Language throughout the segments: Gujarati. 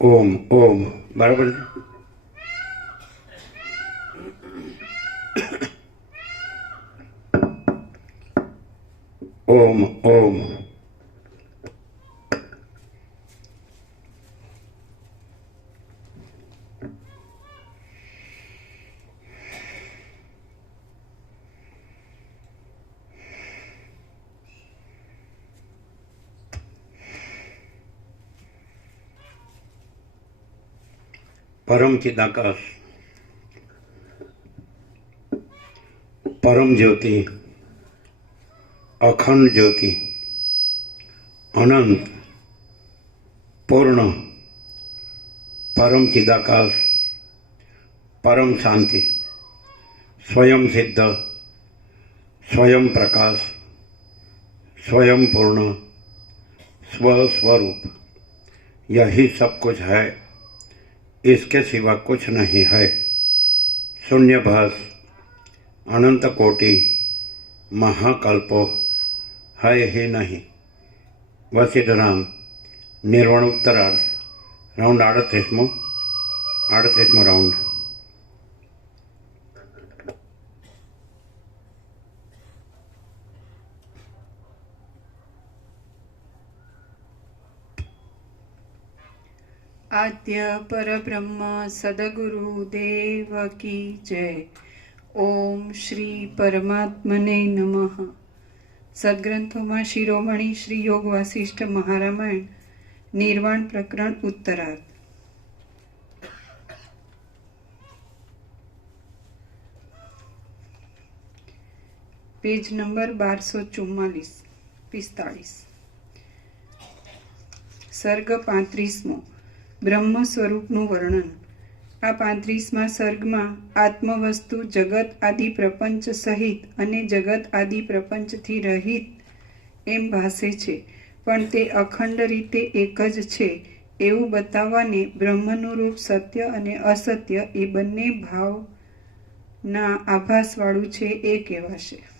ઓમ ઓમ બરાબર. ઓમ ઓમ પરમ ચિદાકાશ, પરમ જ્યોતિ, અખંડ જ્યોતિ, અનંત, પૂર્ણ, પરમ ચિદાકાશ, પરમ શાંતિ, સ્વયં સિદ્ધ, स्वयं प्रकाश, स्वयं पूर्ण, स्वस्वरूप, यही सब कुछ है, इसके सिवा कुछ नहीं है। शून्यभास, अनंत कोटि, महाकल्पो है ही नहीं। वशिष्ठराम निर्वाण उत्तरार्ध, राउंड 38मो राउंड। आद्य परब्रह्म सद्गुरु देव की जय। ओम श्री परमात्मने नमः। सद्ग्रंथों शिरोमणि श्री योग वासिष्ठ महारामायण निर्वाण प्रकरण उत्तरार्ध। Page number 1244-45। सर्ग 35मो ब्रह्म स्वरूपનું વર્ણન। આ 35મા સર્ગમાં આત્મવસ્તુ જગત આદિ પ્રપંચ સહિત અને જગત આદિ પ્રપંચથી રહિત એમ ભાસે છે, પણ તે અખંડ રીતે એક જ છે એવું બતાવવાને બ્રહ્મનું રૂપ સત્ય અને અસત્ય એ બંને ભાવના આભાસવાળું છે એ કહેવાશે।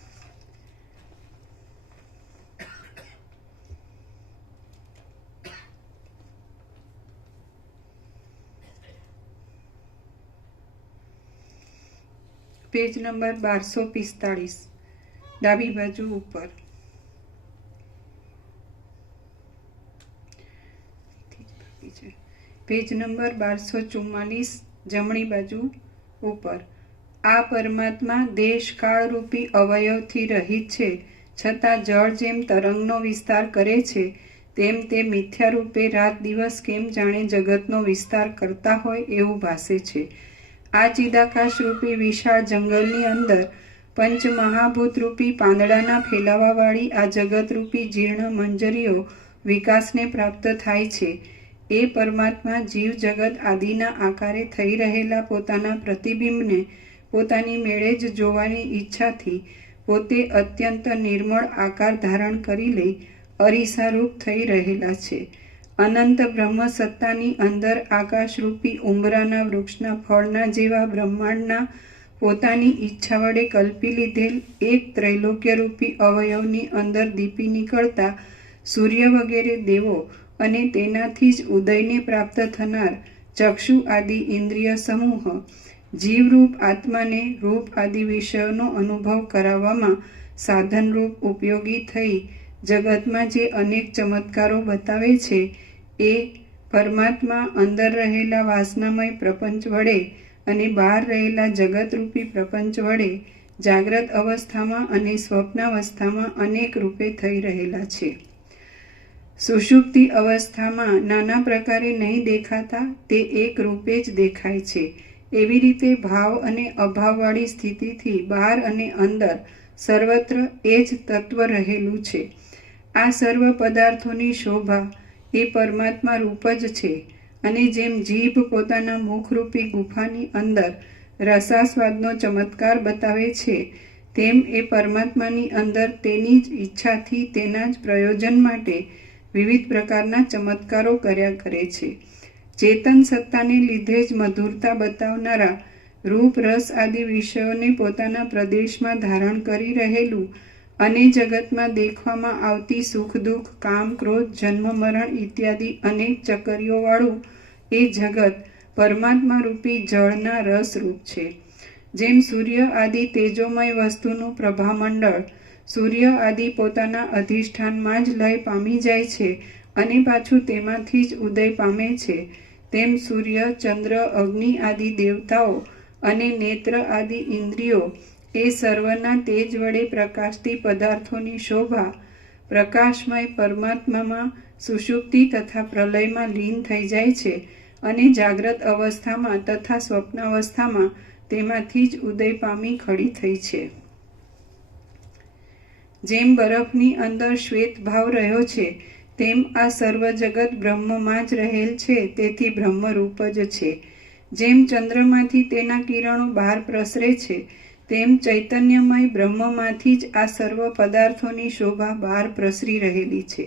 पेज नंबर 1245 डाबी बाजू ऊपर। પેજ નંબર 1244, જમણી બાજુ ઉપર. આ પરમાત્મા દેશ કાળરૂપી અવયવથી રહિત છે, છતાં જળ જેમ તરંગનો વિસ્તાર કરે છે તેમ તે મિથ્યા રૂપે રાત દિવસ કેમ જાણે જગતનો વિસ્તાર કરતા હોય એવું ભાસે છે. આ ચિદાકાશ રૂપી વિશાળ જંગલની અંદર પંચમહાભૂતરૂપી પાંદડાના ફેલાવાવાળી આ જગતરૂપી જીર્ણ મંજરીઓ વિકાસને પ્રાપ્ત થાય છે. એ પરમાત્મા જીવ જગત આદિના આકારે થઈ રહેલા પોતાના પ્રતિબિંબને પોતાની મેળે જ જોવાની ઈચ્છાથી પોતે અત્યંત નિર્મળ આકાર ધારણ કરી લઈ અરીસારૂપ થઈ રહેલા છે. અનંત બ્રહ્મ સત્તાની અંદર આકાશરૂપી ઉંબરાના વૃક્ષના ફળના જેવા બ્રહ્માંડના પોતાની ઈચ્છા વડે કલ્પી લીધેલ એક ત્રૈલોક્યરૂપી અવયવની અંદર દીપી નીકળતા સૂર્ય વગેરે દેવો અને તેનાથી જ ઉદયને પ્રાપ્ત થનાર ચક્ષુ આદિ ઇન્દ્રિય સમૂહ જીવરૂપ આત્માને રૂપ આદિ વિષયોનો અનુભવ કરાવવામાં સાધનરૂપ ઉપયોગી થઈ જગતમાં જે અનેક ચમત્કારો બતાવે છે એ પરમાત્મા અંદર રહેલા વાસનામય પ્રપંચ વડે અને બહાર રહેલા જગતરૂપી પ્રપંચ વડે જાગ્રત અવસ્થામાં અને સ્વપ્નાવસ્થામાં અનેક રૂપે થઈ રહેલા છે. સુષુપ્તિ અવસ્થામાં નાના પ્રકારે નહીં દેખાતા તે એક રૂપે જ દેખાય છે. એવી રીતે ભાવ અને અભાવવાળી સ્થિતિથી બહાર અને અંદર સર્વત્ર એ જ તત્વ રહેલું છે. આ સર્વ પદાર્થોની શોભા એ પરમાત્મા રૂપ જ છે. અને જેમ જીભ પોતાના મુખરૂપી ગુફાની અંદર રસાસ્વાદનો ચમત્કાર બતાવે છે તેમ એ પરમાત્માની અંદર તેની જ ઈચ્છાથી તેના જ પ્રયોજન માટે વિવિધ પ્રકારના ચમત્કારો કર્યા કરે છે. ચેતન સત્તાને લીધે જ મધુરતા બતાવનારા રૂપ રસ આદિ વિષયોને પોતાના પ્રદેશમાં ધારણ કરી રહેલું અને જગતમાં દેખવામાં આવતી સુખ દુઃખ કામ ક્રોધ જન્મ મરણ ઇત્યાદિ અનેક ચકરીઓવાળું એ જગત પરમાત્મા રૂપી જળના રસરૂપ છે. જેમ સૂર્ય આદિ તેજોમય વસ્તુનું પ્રભામંડળ સૂર્ય આદિ પોતાના અધિષ્ઠાનમાં જ લય પામી જાય છે અને પાછું તેમાંથી જ ઉદય પામે છે, તેમ સૂર્ય ચંદ્ર અગ્નિ આદિ દેવતાઓ અને નેત્ર આદિ ઇન્દ્રિયો એ સર્વના તેજ વડે પ્રકાશતી પદાર્થોની શોભા પ્રકાશમય પરમાત્મામાં સુષુપ્તિ તથા પ્રલયમાં લીન થઈ જાય છે અને જાગ્રત અવસ્થામાં તથા સ્વપ્નાવસ્થામાં તેમાંથી જ ઉદય પામી ખડી થઈ છે. જેમ બરફની અંદર શ્વેત ભાવ રહ્યો છે તેમ આ સર્વ જગત બ્રહ્મમાં જ રહેલ છે, તેથી બ્રહ્મરૂપ જ છે. જેમ ચંદ્રમાંથી તેના કિરણો બહાર પ્રસરે છે તેમ ચૈતન્યમય બ્રહ્મમાંથી જ આ સર્વ પદાર્થોની શોભા બહાર પ્રસરી રહેલી છે.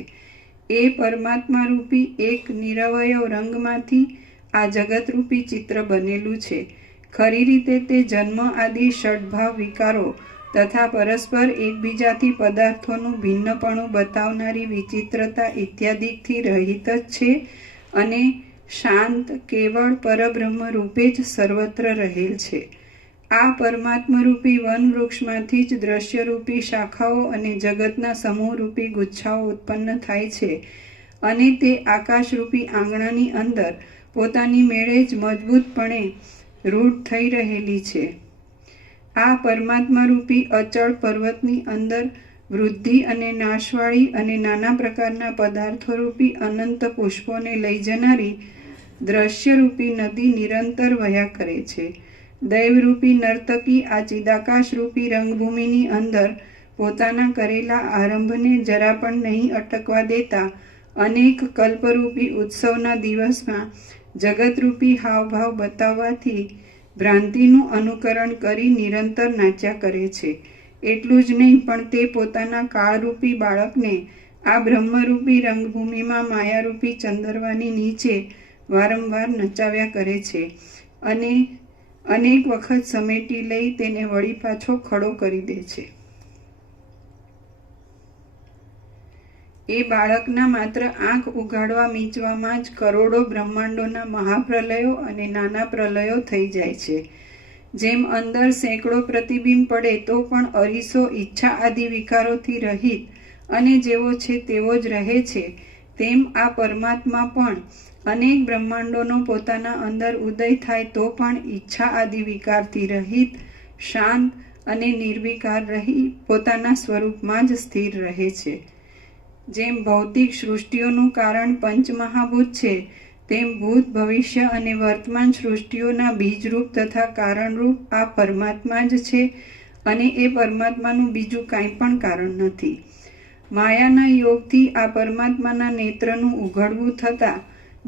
એ પરમાત્મા રૂપી એક નિરવયવ રંગમાંથી આ જગતરૂપી ચિત્ર બનેલું છે. ખરી રીતે તે જન્મ આદિ ષડભાવ વિકારો તથા પરસ્પર એકબીજાથી પદાર્થોનું ભિન્નપણું બતાવનારી વિચિત્રતા ઇત્યાદિથી રહિત જ છે અને શાંત કેવળ પરબ્રહ્મ રૂપે જ સર્વત્ર રહેલ છે. આ પરમાત્મરૂપી વન વૃક્ષમાંથી જ દ્રશ્યરૂપી શાખાઓ અને જગતના સમૂહરૂપી ગુચ્છાઓ ઉત્પન્ન થાય છે અને તે આકાશરૂપી આંગણાની અંદર પોતાની મેળે જ મજબૂતપણે રૂઢ થઈ રહેલી છે. આ પરમાત્મારૂપી અચળ પર્વતની અંદર વૃદ્ધિ અને નાશવાળી અને નાના પ્રકારના પદાર્થોરૂપી અનંત પુષ્પોને લઈ જનારી દ્રશ્યરૂપી નદી નિરંતર વહ્યા કરે છે. દૈવરૂપી નર્તકી આ ચિદાકાશરૂપી રંગભૂમિની અંદર પોતાના કરેલા આરંભને જરા પણ નહીં અટકવા દેતા અનેક કલ્પરૂપી ઉત્સવના દિવસમાં જગતરૂપી હાવભાવ બતાવવાથી ભ્રાંતિનું અનુકરણ કરી નિરંતર નાચ્યા કરે છે. એટલું જ નહીં પણ તે પોતાના કાળરૂપી બાળકને આ બ્રહ્મરૂપી રંગભૂમિમાં માયારૂપી ચંદરવાની નીચે વારંવાર નચાવ્યા કરે છે અને અનેક વખત સમેટી લઈ તેને વળી પાછો ખડો કરી દે છે. એ બાળકના માત્ર આંખ ઉઘાડવા મીચવામાં જ કરોડો બ્રહ્માંડોના મહાપ્રલયો અને નાના પ્રલયો થઈ જાય છે. જેમ અંદર સેંકડો પ્રતિબિંબ પડે તો પણ અરીસો ઈચ્છા આદિ વિકારોથી રહિત અને જેવો છે તેવો જ રહે છે, તેમ આ પરમાત્મા પણ અનેક બ્રહ્માંડોનો પોતાના અંદર ઉદય થાય તો પણ ઈચ્છા આદિ વિકારથી રહિત, શાંત અને નિર્વિકાર રહી પોતાના સ્વરૂપમાં જ સ્થિર રહે છે. જેમ ભૌતિક સૃષ્ટિઓનું કારણ પંચમહાભૂત છે, તેમ ભૂત, ભવિષ્ય અને વર્તમાન સૃષ્ટિઓના બીજરૂપ તથા કારણરૂપ આ પરમાત્મા જ છે અને એ પરમાત્માનું બીજું કાંઈ પણ કારણ નથી. માયાના યોગથી આ પરમાત્માના નેત્રનું ઉઘડવું થતાં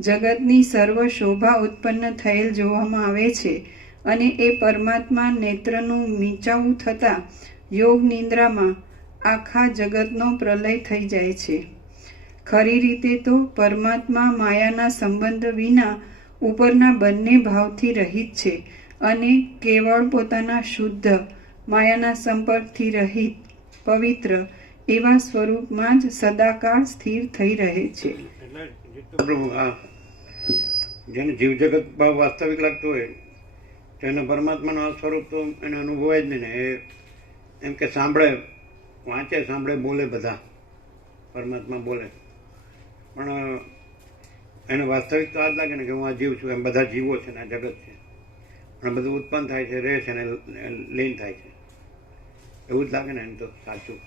જગતની સર્વ શોભા ઉત્પન્ન થયેલ જોવામાં આવે છે અને એ પરમાત્મા નેત્રનું મીંચાવું થતાં યોગ નિંદ્રામાં આખા જગતનો પ્રલય થઈ જાય છે. ખરી રીતે તો પરમાત્મા માયાના સંબંધ વિના ઉપરના બંને ભાવથી રહિત છે અને કેવળ પોતાના શુદ્ધ, માયાના સંપર્કથી રહિત, પવિત્ર એવા સ્વરૂપમાં જ સદાકાળ સ્થિર થઈ રહે છે. જેને જીવ જગત ભાવ વાસ્તવિક લાગતું હોય તેને પરમાત્માનું આ સ્વરૂપ તો એને અનુભવાય જ નહીં ને. એ એમ કે સાંભળે, વાંચે, સાંભળે, બોલે, બધા પરમાત્મા બોલે, પણ એને વાસ્તવિક તો આ જ લાગે ને કે હું આ જીવ છું. એમ બધા જીવો છે ને આ જગત છે, પણ બધું ઉત્પન્ન થાય છે, રહે છે ને લીન થાય છે. એવું જ લાગે ને એને તો સાચું,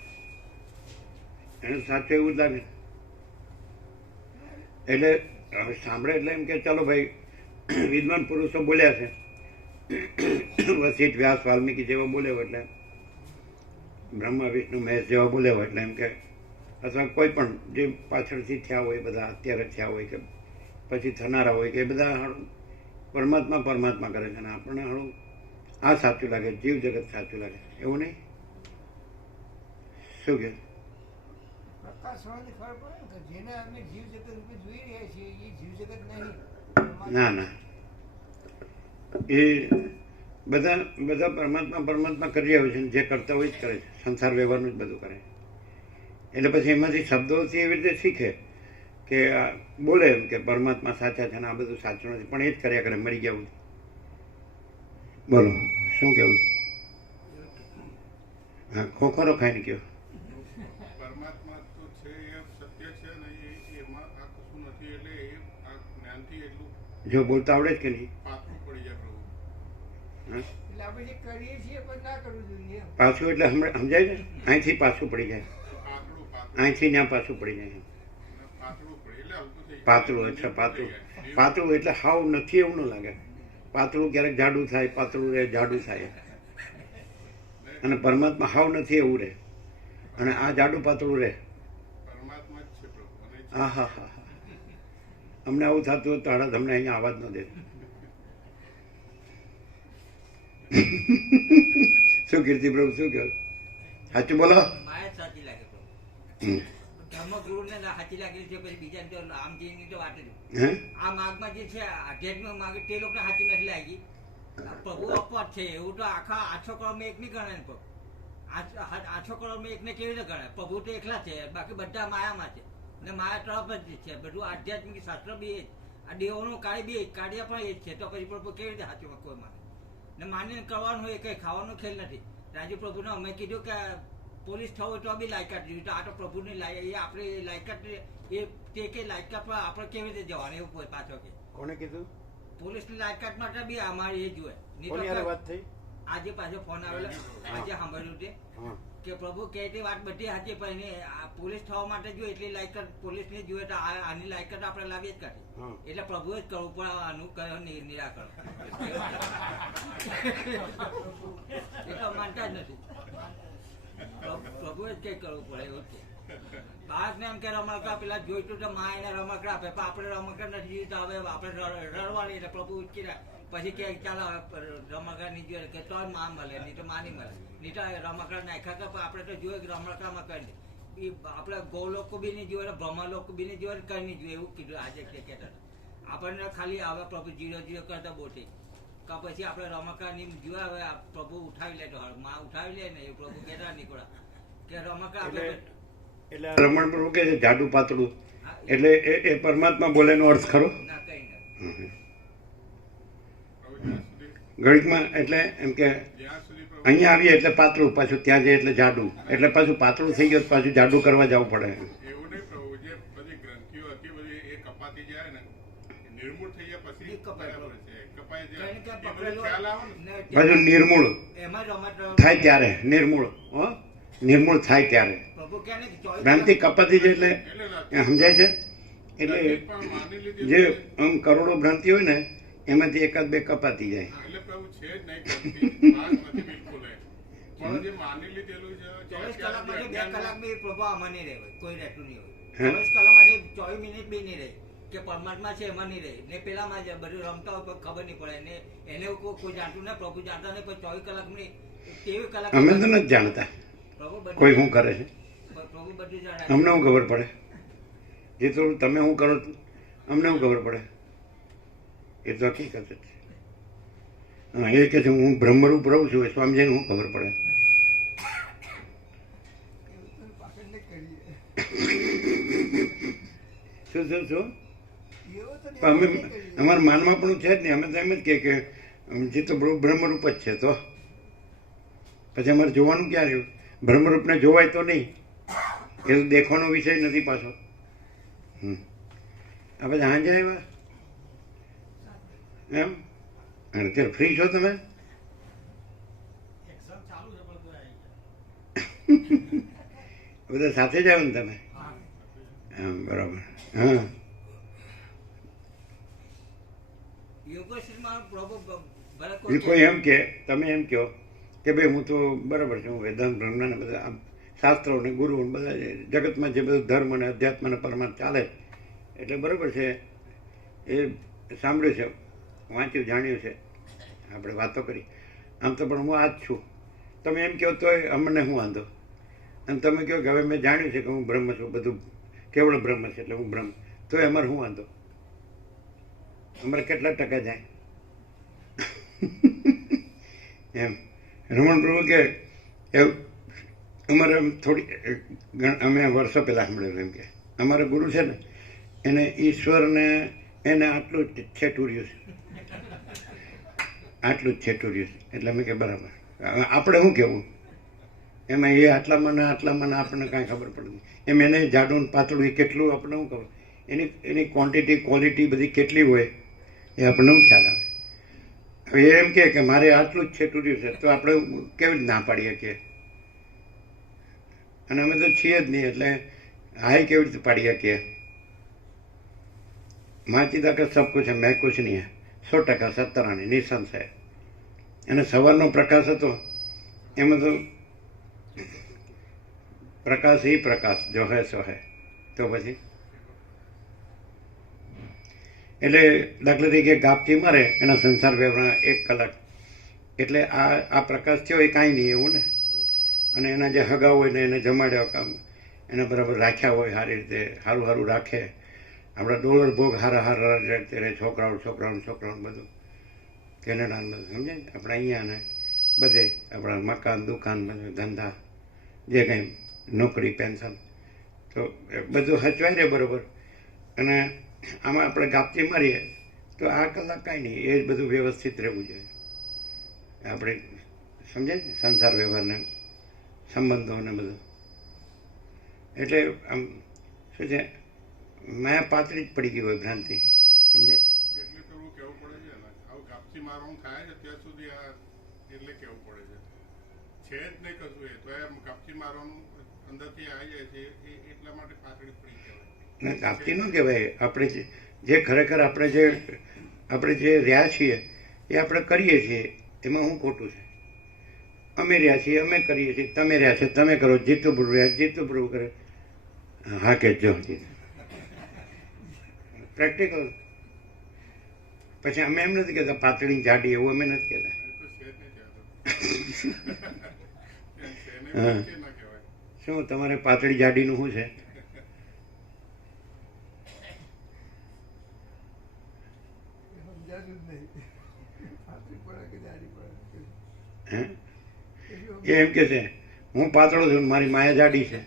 એને સાચું એવું જ લાગે. એટલે હવે સાંભળે એટલે એમ કે ચાલો ભાઈ વિદ્વાન પુરુષો બોલ્યા છે, વશિષ્ઠ, વ્યાસ, વાલ્મીકી જેવા બોલ્યા હોય, એટલે બ્રહ્મા, વિષ્ણુ, મહેશ જેવા બોલ્યા હોય, એટલે એમ કે અથવા કોઈ પણ જે પાછળથી થયા હોય, બધા અત્યારે થયા હોય કે પછી થનારા હોય, કે એ બધા હાળું પરમાત્મા પરમાત્મા કરે છે. અને આપણને હાળું આ સાચું લાગે, જીવ જગત સાચું લાગે. એવું નહીં? શું કે ના ના, એ બધા બધા પરમાત્મા પરમાત્મા કરી આવે છે, જે કરતા હોય જ કરે છે, સંસાર વ્યવહારનું જ બધું કરે. એટલે પછી એમાંથી શબ્દોથી એવી રીતે શીખે કે બોલે એમ કે પરમાત્મા સાચા છે ને આ બધું સાચું નથી, પણ એ જ કર્યા કરે, મરી ગયા. બોલો શું કેવું છે? હા, ખોખરો ખાઈને કયો. પરમાત્મા તો છે, એ સત્ય છે ને એમાં આ કશું નથી. એટલે એ આ જ્ઞાનથી એટલું જો બોલતા આવડે જ કે નહીં? પાછું પડી જાય પ્રભુ. એટલે આપણે જે કરીએ છીએ પણ ના કરવું જોઈએ. પાછું એટલે સમજાય છે, અહીંથી પાછું પડી જાય, પાતળું અહીંથી ત્યાં પાછું પડી જાય. પાતળું પડે એટલે હલકું થઈ જાય. પાતળું, અચ્છા, પાતળું. પાતળું એટલે હાવ નથી એવું ન લાગે. પાતળું ક્યારેક જાડું થાય, પાતળું રહે, જાડું થાય. અને પરમાત્મા હાવ નથી એવું રહે, અને આ જાડું પાતળું રહે. પરમાત્મા જ છે પ્રભુ. અને હા હા હા હા, અમને આવું થતું હોય તો હળદ અમને અહીંયા આવાજ ન દે. શું કીર્તિ પ્રભુ, શું કહો? સાચું બોલો. માયા સાચી લાગે પ્રભુ. ધર્મગુરુને સાચી લાગેલી છે, પછી બીજા તો આમ જેની તો વાત જ. હે આ માર્ગમાં જે છે આધ્યાત્મિક માર્ગ તે લોકોને સાચી નથી લાગી. પ્રભુ અપવાદ છે એવું તો આખા 800 કરોડમાં એક નહીં ગણાય ને પ્રભુ. 800 કરોડમાં એકને કેવી રીતે ગણાય? પ્રભુ તો એકલા છે, બાકી બધા માયામાં છે ને માયા તરફ જ છે. બધું આધ્યાત્મિક શાસ્ત્ર બી એ જ, આ દેવોનું કાર્ય બી કાર્ય પણ એ જ છે. તો પછી પ્રભુ કેવી રીતે સાચું કોઈ માને ને માનીને કરવાનું હોય? કઈ ખાવાનો ખેલ નથી. રાજુ પ્રભુને અમે કીધું કે પોલીસ થવું હોય તો બી લાયકાત જોઈએ. તો આ તો પ્રભુની એ આપણી લાયકાત એ તે કે લાયકાત પર આપણે કેવી રીતે જવાનું એવું કોઈ પાછો કે કોને કીધું? પોલીસની લાયકાત માટે બી અમારી એ જોઈએ. કોની હારે વાત થઈ? આજે પાછો ફોન આવેલો, આજે સાંભળ્યું તે હા, કે પ્રભુ કહે તે વાત બધી સાચી, પણ એને પોલીસ થવા માટે જો એટલી લાયકાત પોલીસની જોઈએ તો આની લાયકાત આપણે લાવીએ જ કાઢી. હા. એટલે પ્રભુએ જ કરવું પણ આનું કયો નિરાકરણ એ તો માનતા જ નથી. પ્રભુએ જ કઈ કરવું પડે એવું છે. બાળકને એમ કે રમકડા પેલા જોઈતું તો માં એને રમકડા આપે, પણ આપણે રમકડા નથી જોઈતા, હવે આપણે રડવાની. એટલે પ્રભુ ઉચકી રહ્યા, પછી કે ચાલો રમકડા નહીં જોઈએ કે તો માં મળે, નહીં તો માં નહીં મળે, નહીં તો રમકડા નાખ્યા કે આપણે તો જોઈએ કે રમકડામાં કઈ નહીં. આપણે ગૌલોકો બી નહીં જોઈએ, બ્રહ્માલોકો બી નહીં જોઈએ, કઈ નહીં જોઈએ એવું કીધું આજે કહેતા. આપણને ખાલી આવે પ્રભુ 0-0 કરતા બોટી કે પછી આપણે રમકડા નહીં જોયા, હવે પ્રભુ ઉઠાવી લે તો માં ઉઠાવી લે ને એ પ્રભુ કહેતા નીકળ્યા કે રમકડા આપણે એટલે રમણ પ્રભુ કે છે જાડું પાતળું, એટલે એ પરમાત્મા બોલેનો અર્થ ખરો? ના કઈ નહીં. ગણિતમાં એટલે એમ કે જ્યાં સુધી પ્રભુ અહીંયા આવીએ એટલે પાતળું, પાછું ત્યાં જઈએ એટલે જાડું, એટલે પાછું પાતળું થઈ ગયું પાછું જાડું કરવા જવું પડે. એવું નહીં પ્રભુ, જે બધી ગ્રંથિઓ બાકી બધી એ કપાતી જાય ને એ નિર્મૂળ થઈ જાય પછી એ કપાય. બરાબર છે કપાઈ જેને જાય ક્યાં એ બધું પકડેલું ખ્યાલ આવે ને ને પાછું નિર્મૂળ એમાં રમત થાય ત્યારે નિર્મૂળ હો નિર્મૂળ થાય ત્યારે પ્રભુ કહે ને કે 24 ભ્રાંતિ કપાતી છે એટલે એટલે નથી. એ સમજાય છે એટલે પણ માની લીધી જે આમ કરોડો ભ્રાંતિ હોય ને એમાંથી એકાદ બે કપાતી જાય એટલે પ્રભુ છે જ નહીં કરતી વાત નથી બિલકુલ એ. પણ જે માની લીધેલું છે 24 કલાક માટે 2 કલાક બી પ્રભુ આમાં નહીં રહે હોય. કોઈ રહેતું નહીં હે? હોય 24 કલાક માટે 24 મિનિટ બી નહીં રહે કે પરમાત્મા છે એમાં નહીં રહે ને પેલામાં જ બધું રમતા હોય તો ખબર નહીં પડે ને એને કોઈ જાણતું ને પ્રભુ જાણતા નહીં પણ 24 કલાક ની 23 કલાક અમે તો નથી જાણતા પ્રભુ બધું કોઈ શું કરે છે પ્રભુ બધું જાણે અમને શું ખબર પડે જે તો તમે શું કરો છો, અમને શું ખબર પડે એ તો હકીકત જ છે. હા એ કે છે હું બ્રહ્મરૂપ રહું છું એ સ્વામીજીને શું ખબર પડે શું શું શું પણ અમે અમારા માનમાં પણ છે જ નહીં અમે તો એમ જ કે જે તો બ્રહ્મરૂપ જ છે તો પછી અમારે જોવાનું ક્યાં રહ્યું બ્રહ્મરૂપને જોવાય તો નહીં એ તો દેખવાનો વિષય નથી પાછો આ બધા હાજે આવ્યા એમ અને અત્યારે ફ્રી છો તમે બધા સાથે જ આવ્યો ને તમે હા બરાબર હા યોગેશ્વરમાં પ્રભુ ભલે એ કોઈ એમ કે તમે એમ કહો કે ભાઈ હું તો બરાબર છું હું વેદાંત બ્રહ્મના બધા આમ શાસ્ત્રો ને ગુરુ ને બધા જગતમાં જે બધું ધર્મ અને અધ્યાત્મ અને પરમાર્થ ચાલે એટલે બરાબર છે એ સાંભળ્યું છે વાંચ્યું જાણ્યું છે આપણે વાતો કરી આમ તો પણ હું આ જ છું તમે એમ કહો તો અમને શું વાંધો અને તમે કહો કે હવે મેં જાણ્યું છે કે હું બ્રહ્મ છું બધું કેવળ બ્રહ્મ છે એટલે હું બ્રહ્મ તો અમારે શું વાંધો અમારે કેટલા ટકા જાય એમ રમણ પ્રભુ કે એવું અમારે થોડી અમે વર્ષો પહેલાં સાંભળેલું એમ કે અમારા ગુરુ છે ને એને ઈશ્વરને એને આટલું જ છેટુર્યું છે આટલું જ છેટુર્યું છે એટલે અમે કે બરાબર આપણે શું કહેવું એમાં એ આટલામાં ને આપણને કાંઈ ખબર પડે નહીં એમ એને જાડું ને પાતળું એ કેટલું આપણે શું ખબર એની ક્વોન્ટિટી ક્વોલિટી બધી કેટલી હોય એ આપણને શું ખ્યાલ આવે હવે એમ કે મારે આટલું જ છેટુર્યું છે તો આપણે કેવી રીતે ના પાડીએ કે અને અમે તો છીએ જ નહીં એટલે હાય કેવી રીતે પાડીએ કે માચીદા કે સબ કુછ है मैं कुछ नहीं है 100% સત્તરાણી નિસંશય અને સવારનો પ્રકાશ હતો એમાં તો પ્રકાશ ही પ્રકાશ જો હે સો હે તો પછી એટલે દાખલા તરીકે ગાપથી મારે એના સંસાર વ્યવહાર 1 કલાક એટલે આ પ્રકાશ થયો એ કાંઈ નહીં એવું ને અને એના જે હગા હોય ને એને જમાડ્યા કામ એને બરાબર રાખ્યા હોય સારી રીતે સારું સારું રાખે આપણા ડોલર ભોગ હારા ત્યારે છોકરાઓ બધું કેનેડા બધું સમજે ને આપણે અહીંયા ને બધે આપણા મકાન દુકાન બધું ધંધા જે કંઈ નોકરી પેન્શન તો એ બધું હચવાય રહે બરાબર અને આમાં આપણે ગાપચી મારીએ તો આ કલાક કાંઈ નહીં એ જ બધું વ્યવસ્થિત રહેવું જોઈએ આપણે સમજાય ને સંસાર વ્યવહારને સંબંધોને બધું એટલે આમ શું છે મેં પાતળી જ પડી ગઈ હોય ભ્રાંતિ સમજે એટલે તો કેવું પડે છે ને આવું કાપથી મારવાનું થાય છે ત્યાં સુધી આ એટલે કેવું પડે છે જ નહીં કશું એ તો એમ કાપથી મારવાનું અંદરથી આવી જાય છે એટલા માટે પાતળી પડી કહેવાય ના કાપતી ન કહેવાય આપણે જે ખરેખર આપણે જે રહ્યા છીએ એ આપણે કરીએ છીએ એમાં શું ખોટું છે અમે રહ્યા છીએ અમે કરીએ છીએ તમે રહ્યા છે તમે કરો જીતું પૂરું રહ્યા જીતું પૂરું કરે હા કે જો પ્રેક્ટિકલ પછી અમે એમ નથી કહેતા પાતળી જાડી એવું અમે નથી કહેતા હા શું તમારે પાતળી જાડીનું શું છે એ એમ કે છે હું પાતળો છું મારી માયા જાડી છે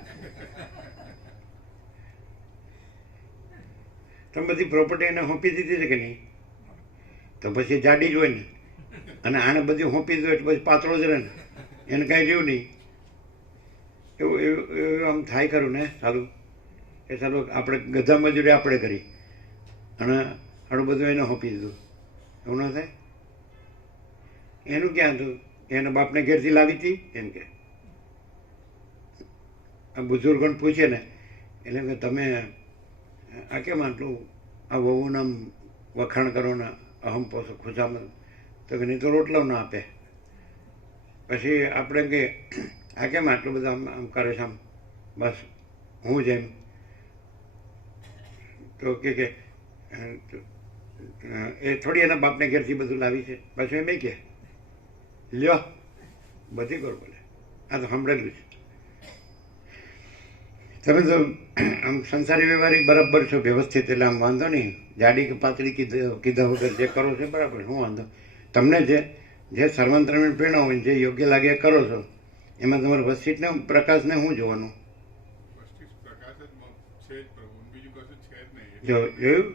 તમે બધી પ્રોપર્ટી એને સોંપી દીધી છે કે નહીં તો પછી જાડી જ હોય ને અને આને બધી સોંપી દો એટલે પછી પાતળો જ રહે ને એને કાંઈ રહ્યું નહીં એવું આમ થાય ખરું ને સારું એ ચાલો આપણે ગધા મજૂરી આપણે કરી અને આડું બધું એને સોંપી દીધું, એવું ના થાય? એનું ક્યાં હતું? એના બાપને ઘેરથી લાવી હતી એમ કે. આ બુઝુર્ગોને પૂછે ને એટલે કે તમે આ કેમ આટલું આ વહુના વખાણ કરો ને અહમ પોષો ખુશામાં, તો કે નહીં તો રોટલો ના આપે. પછી આપણે કે આ કેમ આટલું બધું આમ આમ કરે છે, આમ બસ હું જ એમ. તો કે એ થોડી એના બાપને ઘેરથી બધું લાવી છે. પાછું એમ કે લ્યો બધી કરો બોલે. આ તો સાંભળેલું છે. તમે તો આમ સંસારી વ્યવહારિક બરાબર છો, વ્યવસ્થિત, એટલે આમ વાંધો નહીં. જાડી કે પાતળી કીધા વગર જે કરો છો બરાબર, શું વાંધો? તમને જે સર્વાંતરને પ્રેરણા હોય, જે યોગ્ય લાગે એ કરો છો, એમાં તમારે વસ્તિને પ્રકાશને શું જોવાનું? વસ્તુ પ્રકાશ જ છે જ પ્રભુ, બીજું કશું છે જ નહીં. જો જોયું,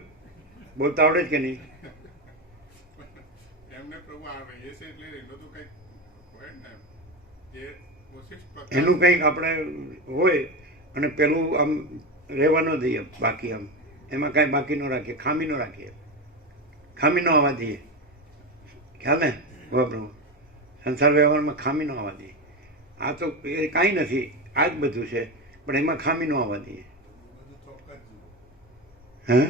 બોલતા આવડે જ કે નહીં? એમને પ્રભુ આ રહીએ છે એટલે એનો તો કંઈક હોય ને, જે વશિષ્ઠ પ્રકાશ એનું કંઈક આપણે હોય અને પેલું આમ રહેવા ન દઈએ, બાકી આમ એમાં કાંઈ બાકી ન રાખીએ, ખામી ન રાખીએ, ખામી ન આવવા દઈએ. ખ્યાલ ને પ્રભુ? સંસાર વ્યવહારમાં ખામી ન આવવા દઈએ. આ તો એ કાંઈ નથી, આ જ બધું છે, પણ એમાં ખામી ન આવવા દઈએ. હે?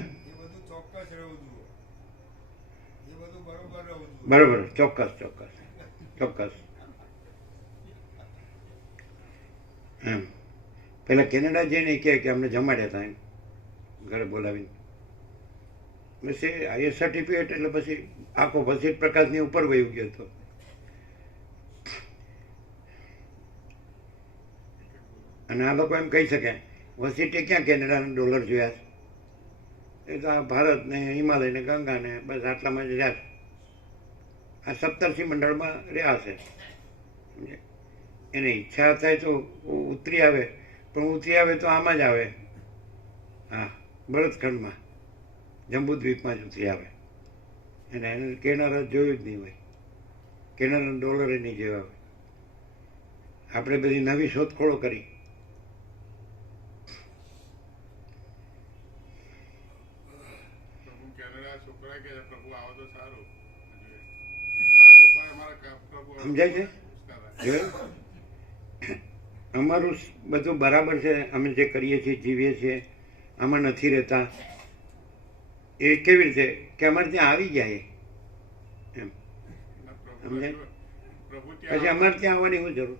બરોબર, ચોક્કસ ચોક્કસ ચોક્કસ. એમ પેલા કેનેડા જઈને કે અમને જમાડ્યા હતા એમ ઘરે બોલાવીને. પછી આઈએસ સર્ટિફિકેટ એટલે પછી આખો વસીત પ્રકાશની ઉપર વહી ગયો હતો. અને આ લોકો એમ કહી શકે વસીતે ક્યાં કેનેડાના ડોલર જોયા છે? એ તો આ ભારત ને હિમાલય ને ગંગા ને બસ આટલામાં જ રહ્યા છે. આ સપ્તર્ષિ મંડળમાં રહ્યા છે. એને ઈચ્છા થાય તો ઉતરી આવે, પણ ઉતરી આવે તો આમાં જ આવે. હા, બળદખંડમાં, જંબુદ્વીપમાં જ ઉતરી આવે. એને કેનારા જોયું જ નહીં હોય, કેનારા ડોલરે નહીં જોયા હોય. આપણે બધી નવી શોધખોળો કરી. પ્રભુ કેનેડા છોકરા કે પ્રભુ આવો તો સારું. મારા ગોપાલ અમારા પ્રભુ સમજાય છે? જોયું? અમારું બધું બરાબર છે, અમે જે કરીએ છીએ, જીવીએ છીએ, આમાં નથી રહેતા. એ કેવી રીતે કે અમારે ત્યાં આવી જાય એમ સમજાય? પ્રભુ પછી ત્યાં અમારે ત્યાં આવવાની શું જરૂર?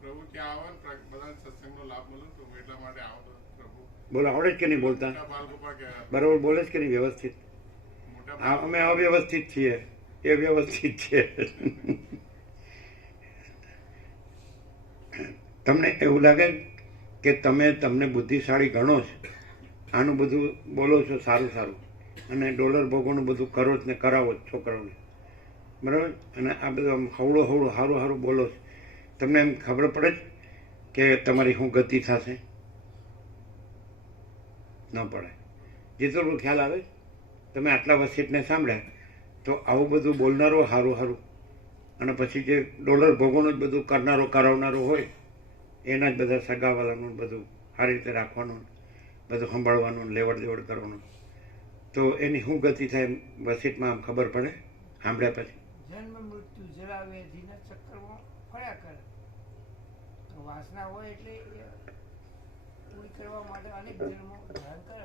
પ્રભુ ત્યાં આવો ને બધા સત્સંગનો લાભ મળે તો એટલા માટે આવો તો પ્રભુ. બોલો, આવડે જ કે નહીં બોલતા? મોટા બાળગોપા કે બરાબર બોલે જ કે નહીં વ્યવસ્થિત? મોટા અમે અવ્યવસ્થિત છીએ, એ વ્યવસ્થિત છે. તમને એવું લાગે કે તમને બુદ્ધિશાળી ગણો છો, આનું બધું બોલો છો સારું સારું, અને ડોલર ભોગોનું બધું કરો જ ને કરાવો જ છોકરાઓને, બરાબર? અને આ બધું આમ હવળું હવળું સારું સારું બોલો છો, તમને એમ ખબર પડે જ કે તમારી શું ગતિ થશે? ન પડે. જેટલું ખ્યાલ આવે, તમે આટલા વસીતને સાંભળ્યા તો આવું બધું બોલનારો સારું સારું, અને પછી જે ડોલર ભોગોનું જ બધું કરનારો કરાવનારો હોય, એના જ બધા સગાવાલાનું બધું સારી રીતે રાખવાનું, બધું સંભાળવાનું, લેવડ દેવડ કરવાનું, તો એની શું ગતિ થાય વસીતમાં આમ ખબર પડે સાંભળ્યા પછી. જન્મ મૃત્યુ જરા વ્યાધિના ચક્કરમાં ફર્યા કરે. તો વાસના હોય એટલે એ પૂરી કરવા માટે અનેક જન્મો ધારણ કરે.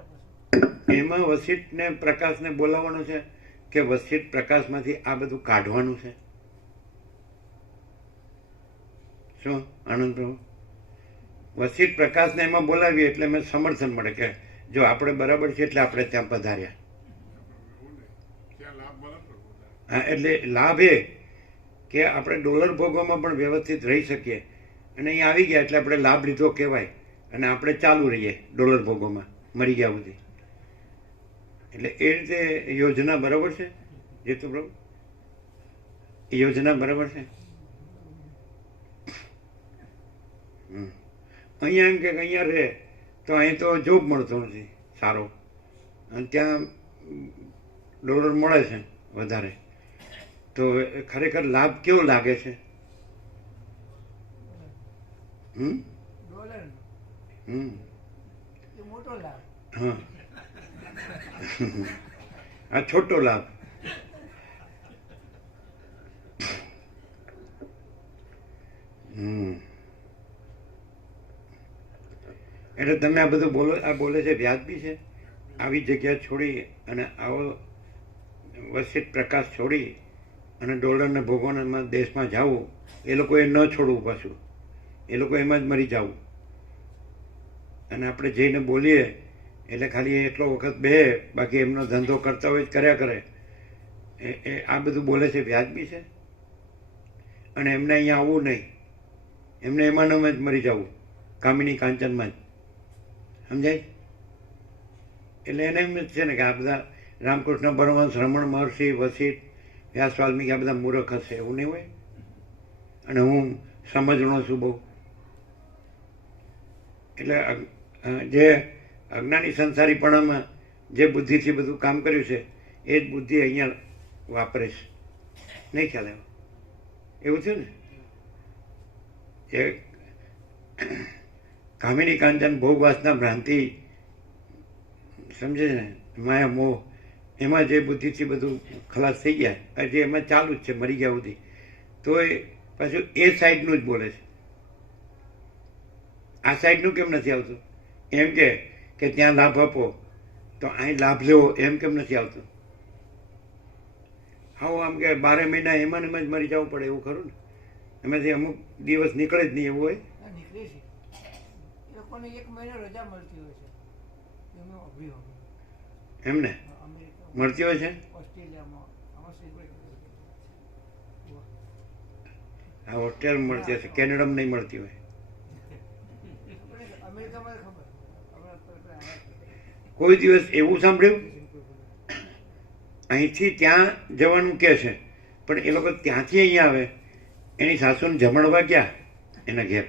પછી એમાં વસીતને પ્રકાશને બોલાવવાનું છે કે વસીત પ્રકાશમાંથી આ બધું કાઢવાનું છે? શું આનંદ પ્રભુ? વસીત પ્રકાશને એમાં બોલાવીએ એટલે મેં સમર્થન મળે કે જો આપણે બરાબર છે એટલે આપણે ત્યાં પધાર્યા. એવું નહીં, ત્યાં લાભ મળે પ્રભુ. હા, એટલે લાભ એ કે આપણે ડોલર ભોગોમાં પણ વ્યવસ્થિત રહી શકીએ, અને અહીંયા આવી ગયા એટલે આપણે લાભ લીધો કહેવાય, અને આપણે ચાલુ રહીએ ડોલર ભોગોમાં મરી ગયા સુધી. એટલે એ રીતે યોજના બરાબર છે જે તો પ્રભુ? એ યોજના બરાબર છે? અહીંયા એમ કે અહીંયા રહે તો અહીં તો જોબ મળતો નથી સારો, અને ત્યાં ડોલર મળે છે વધારે, તો ખરેખર લાભ કેવો લાગે છે? ડોલર હમ એ મોટો લાભ. હા આ છોટો લાભ. એટલે તમે આ બધું બોલો, આ બોલે છે વ્યાજબી છે? આવી જગ્યા છોડી અને આવો વસિત પ્રકાશ છોડી અને ડોલરને ભોગવવાના દેશમાં જવું, એ લોકોએ ન છોડવું પાછું, એ લોકો એમાં જ મરી જવું. અને આપણે જઈને બોલીએ એટલે ખાલી એટલો વખત બે, બાકી એમનો ધંધો કરતા હોય જ કર્યા કરે. એ આ બધું બોલે છે વ્યાજબી છે? અને એમને અહીંયા આવવું નહીં, એમને એમાં જ મરી જવું, કામિની કાંચનમાં જ. સમજાય? એટલે એને એમ જ છે ને કે આ બધા રામકૃષ્ણ પરમહંસ, રમણ મહર્ષિ, વસિત, વ્યાસ, વાલ્મીકી આ બધા મૂર્ખ હશે, એવું નહીં હોય. અને હું સમજણો છું બહુ. એટલે જે અજ્ઞાની સંસારીપણામાં જે બુદ્ધિથી બધું કામ કર્યું છે એ જ બુદ્ધિ અહીંયા વાપરે છે. નહીં ખ્યાલ આવ્યો? એવું થયું ને? જે કામિની કાંચન, ભોગ, વાસના, ભ્રાંતિ, સમજે છે ને, માયા, મોહ, એમાં જે બુદ્ધિથી બધું ખલાસ થઈ ગયા, હજી એમાં ચાલુ જ છે મરી ગયા સુધી, તો એ પાછું એ સાઈડનું જ બોલે છે. આ સાઈડનું કેમ નથી આવતું? એમ કે ત્યાં લાભ આપો તો અહીં લાભ લેવો, એમ કેમ નથી આવતું? આવું આમ કે 12 મહિના એમાં ને એમાં જ મરી જવું પડે એવું ખરું ને? એમાંથી અમુક દિવસ નીકળે જ નહીં એવું હોય? ના, નીકળે છે. એ લોકોને 1 મહિનો રજા મળતી હોય છે. એમનો અભિયોગ એમને અમેરિકા, મળતી હોય છે? ઓસ્ટ્રેલિયામાં, આમાં શીખવાય. આ હોસ્ટેલ મળતી હશે, કેનેડામાં નહીં મળતી હોય. અમેરિકામાં ખબર. કોઈ દિવસ એવું સાંભળ્યું અહીંથી ત્યાં જવાનું કે છે, પણ એ લોકો ત્યાંથી અહીંયા આવે, એની સાસુને જમણવા ગયા એના ઘેર,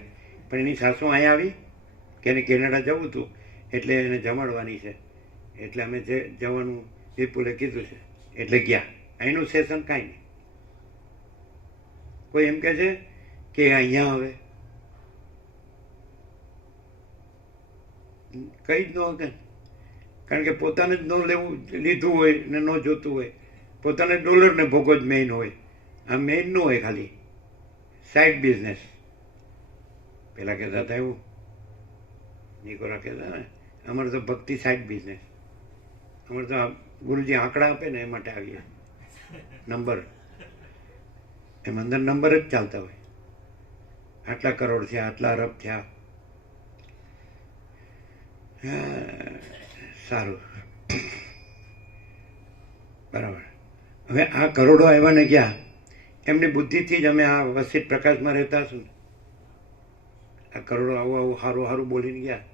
પણ એની સાસુ અહીંયા આવી કે એને કેનેડા જવું હતું એટલે એને જમાડવાની છે, એટલે અમે જે જવાનું વિપુલે કીધું છે એટલે ગયા. અહીંનું સેશન કાંઈ નહીં. કોઈ એમ કહે છે કે અહીંયા આવે, કઈ જ ન કે, કારણ કે પોતાને જ ન લેવું, લીધું હોય ને ન જોતું હોય, પોતાને ડોલરને ભોગો જ મેઇન હોય. આ મેઇન ન હોય, ખાલી સાઈડ બિઝનેસ. પેલા કહેતા હતા એવું, નિકોરા કહેતા ને, અમારે તો ભક્તિ સાઈડ બિઝનેસ. અમારે તો ગુરુજી આંકડા આપે ને એ માટે આવીએ, નંબર, એમ અંદર નંબર જ ચાલતા હોય. આટલા કરોડ થયા, આટલા અરબ થયા. સારું, બરાબર. હવે આ કરોડો આવ્યા ને ગયા, એમની બુદ્ધિથી જ અમે આ વસિત પ્રકાશમાં રહેતા હશું. આ કરોડો આવું આવું સારું સારું બોલીને ગયા,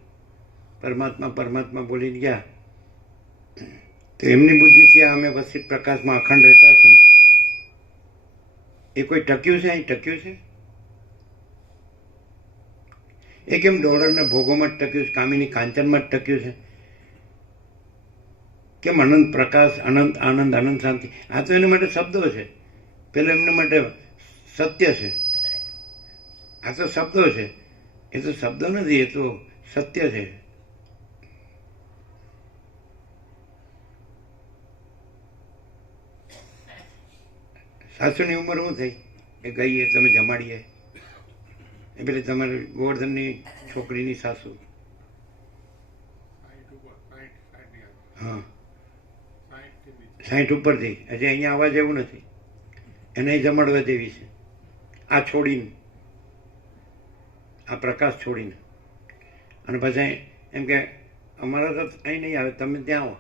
પરમાત્મા પરમાત્મા બોલીને ગયા, તો એમની બુદ્ધિથી અમે વસિત પ્રકાશમાં અખંડ રહેતા હશું. એ કોઈ ટક્યું છે? અહીં ટક્યું છે? એ કેમ ડોલરને ભોગોમાં જ ટક્યું છે, કામિની કાંચનમાં જ ટક્યું છે? કેમ અનંત પ્રકાશ, અનંત આનંદ, અનંત શાંતિ? આ તો એના માટે શબ્દો છે, પેલા એમના માટે સત્ય છે. આ તો શબ્દો છે, એ તો શબ્દો નથી, એ તો સત્ય છે. સાસુની ઉંમર શું થઈ? એ ગઈ, તમે જમાડીએ, એ પેલી તમારી ગોવર્ધનની છોકરીની સાસુ. 60 ઉપર, 60 હા, 60 થી નીચે. 60 ઉપરથી. હજી અહીંયા આવવા જેવું નથી, એને જમાડવા જેવી છે. આ છોડીને, આ પ્રકાશ છોડીને. અને પછી એમ કે અમારા તો અહીં નહીં આવે, તમે ત્યાં આવો.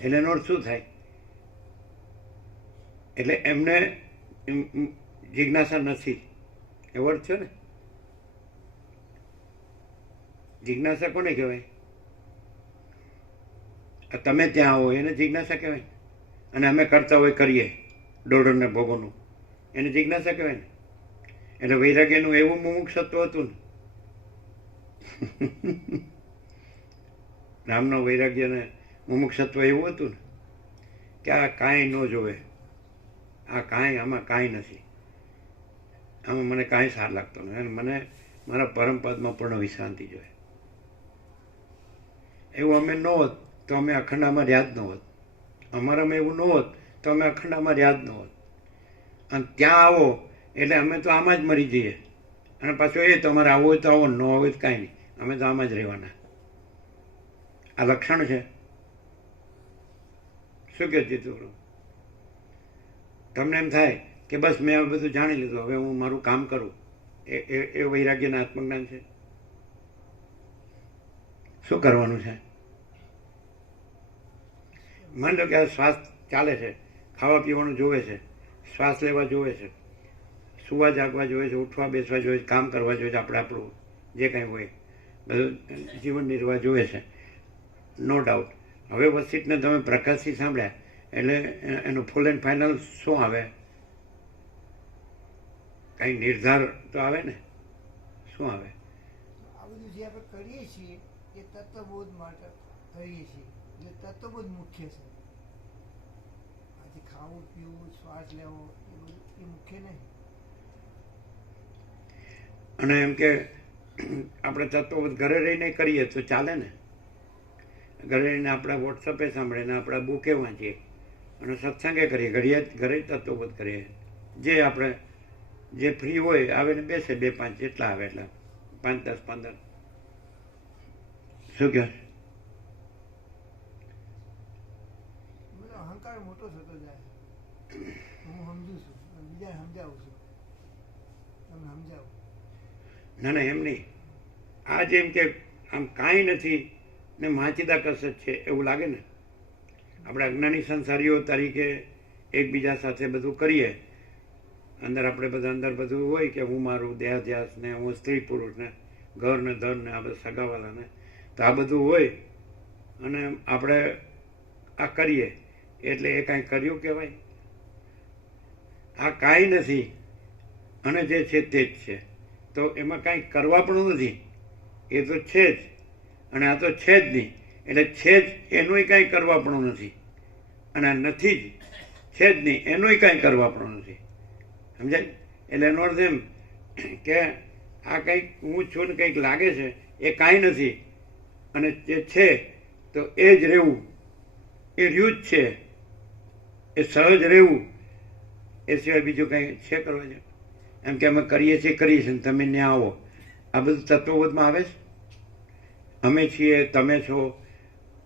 એટલે એનો અર્થ શું થાય? એટલે એમને જિજ્ઞાસા નથી, એવો અર્થ છે ને. જિજ્ઞાસા કોને કહેવાય? તમે ત્યાં આવો એને જિજ્ઞાસા કહેવાય. અને અમે કરતા હોય કરીએ ડોલરને ભોગોનું, એને જિજ્ઞાસા કહેવાય ને. એટલે વૈરાગ્યનું એવું મુમુક્ષત્વ હતું ને. રામનો વૈરાગ્યને મુમુક્ષત્વ એવું હતું ને કે આ કાંઈ ન જોવે, આ કાંઈ, આમાં કાંઈ નથી, આમાં મને કાંઈ સાર લાગતો નથી, અને મને મારા પરમપદમાં પૂર્ણ વિશ્રાંતિ જોઈએ. એવું અમે ન હોત તો અમે અખંડામાં રહ્યા જ ન હોત. અમારામાં એવું ન હોત તો અમે અખંડામાં રહ્યા જ ન હોત. અને ત્યાં આવો એટલે અમે તો આમાં જ મરી જઈએ. અને પાછું એ તમારે આવવું હોય તો આવો, ન હોય તો કાંઈ નહીં, અમે તો આમાં જ રહેવાના. આ લક્ષણ છે. શું કહે જીતુભાઈ? તમને એમ થાય કે બસ મેં હવે બધું જાણી લીધું, હવે હું મારું કામ કરું, એ વૈરાગ્યના આત્મજ્ઞાન છે? શું કરવાનું છે? માની લો કે આ શ્વાસ ચાલે છે, ખાવા પીવાનું જોવે છે, શ્વાસ લેવા જોવે છે, સુવા જાગવા જોવે છે, ઉઠવા બેસવા જોવે છે, કામ કરવા જોઈએ છે, આપણે આપણું જે કાંઈ હોય બધું જીવન નિર્વાહ જોવે છે, નો ડાઉટ. હવે વસિષ્ઠને તમે પ્રકાશથી સાંભળ્યા એટલે એનું ફૂલ એન્ડ ફાઇનલ શું આવે? કંઈ નિર્ધાર તો આવે ને? શું આવે? આ બધું જે આપણે કરીએ છીએ એ તત્વબોધ માટે કરીએ છીએ, એટલે તત્વબોધ મુખ્ય છે. આજે ખાવું પીવું શ્વાસ લેવો એ બધું એ મુખ્ય નહીં. અને એમ કે આપણે તત્વો ઘરે રહીને કરીએ તો ચાલે ને? ઘરે રહીને આપણે વોટ્સઅપે સાંભળીને આપણે બુકે વાંચીએ અને સત્સંગે કરીએ, ઘરે તત્વબોધ કરીએ. જે આપણે જે ફ્રી હોય આવે ને બેસે, 2-5 જેટલા આવે એટલા, 5, 10, 15. શું કહે? બધો અહંકાર મોટો થતો જાય. હું સમજુ છું, બીજાને સમજાવું છું, તમે સમજાવો. ના ના, એમ નહીં. આ જેમ કે આમ કાંઈ નથી ને માચીદાકસ જ છે એવું લાગે ને. આપણે અજ્ઞાની સંસારીઓ તરીકે એકબીજા સાથે બધું કરીએ, અંદર આપણે બધા અંદર બધું હોય કે હું મારું દેહાધ્યાસ ને હું સ્ત્રી પુરુષ ને ઘર ને ધન ને આ બધા સગાવાલા ને, તો આ બધું હોય અને આપણે આ કરીએ એટલે એ કાંઈ કર્યું કહેવાય? આ કાંઈ નથી અને જે છે તે જ છે, તો એમાં કાંઈ કરવા પણ નથી. એ તો છે જ અને આ તો છે જ નહીં, એટલે છે જ એનુંય કાંઈ કરવા પણ નથી, અને આ નથી જ છે જ નહીં એનુંય કાંઈ કરવા પણ નથી. સમજાય? એટલે એનો અર્થ એમ કે આ કંઈક હું છું ને કંઈક લાગે છે એ કાંઈ નથી, અને જે છે તો એ જ રહેવું, એ રહ્યું જ છે, એ સહજ રહેવું, એ સિવાય બીજું કંઈ છે કરવા છે? એમ કે અમે કરીએ છીએ ને તમે ત્યાં આવો, આ બધું તત્વબોધમાં આવે છે. અમે છીએ, તમે છો,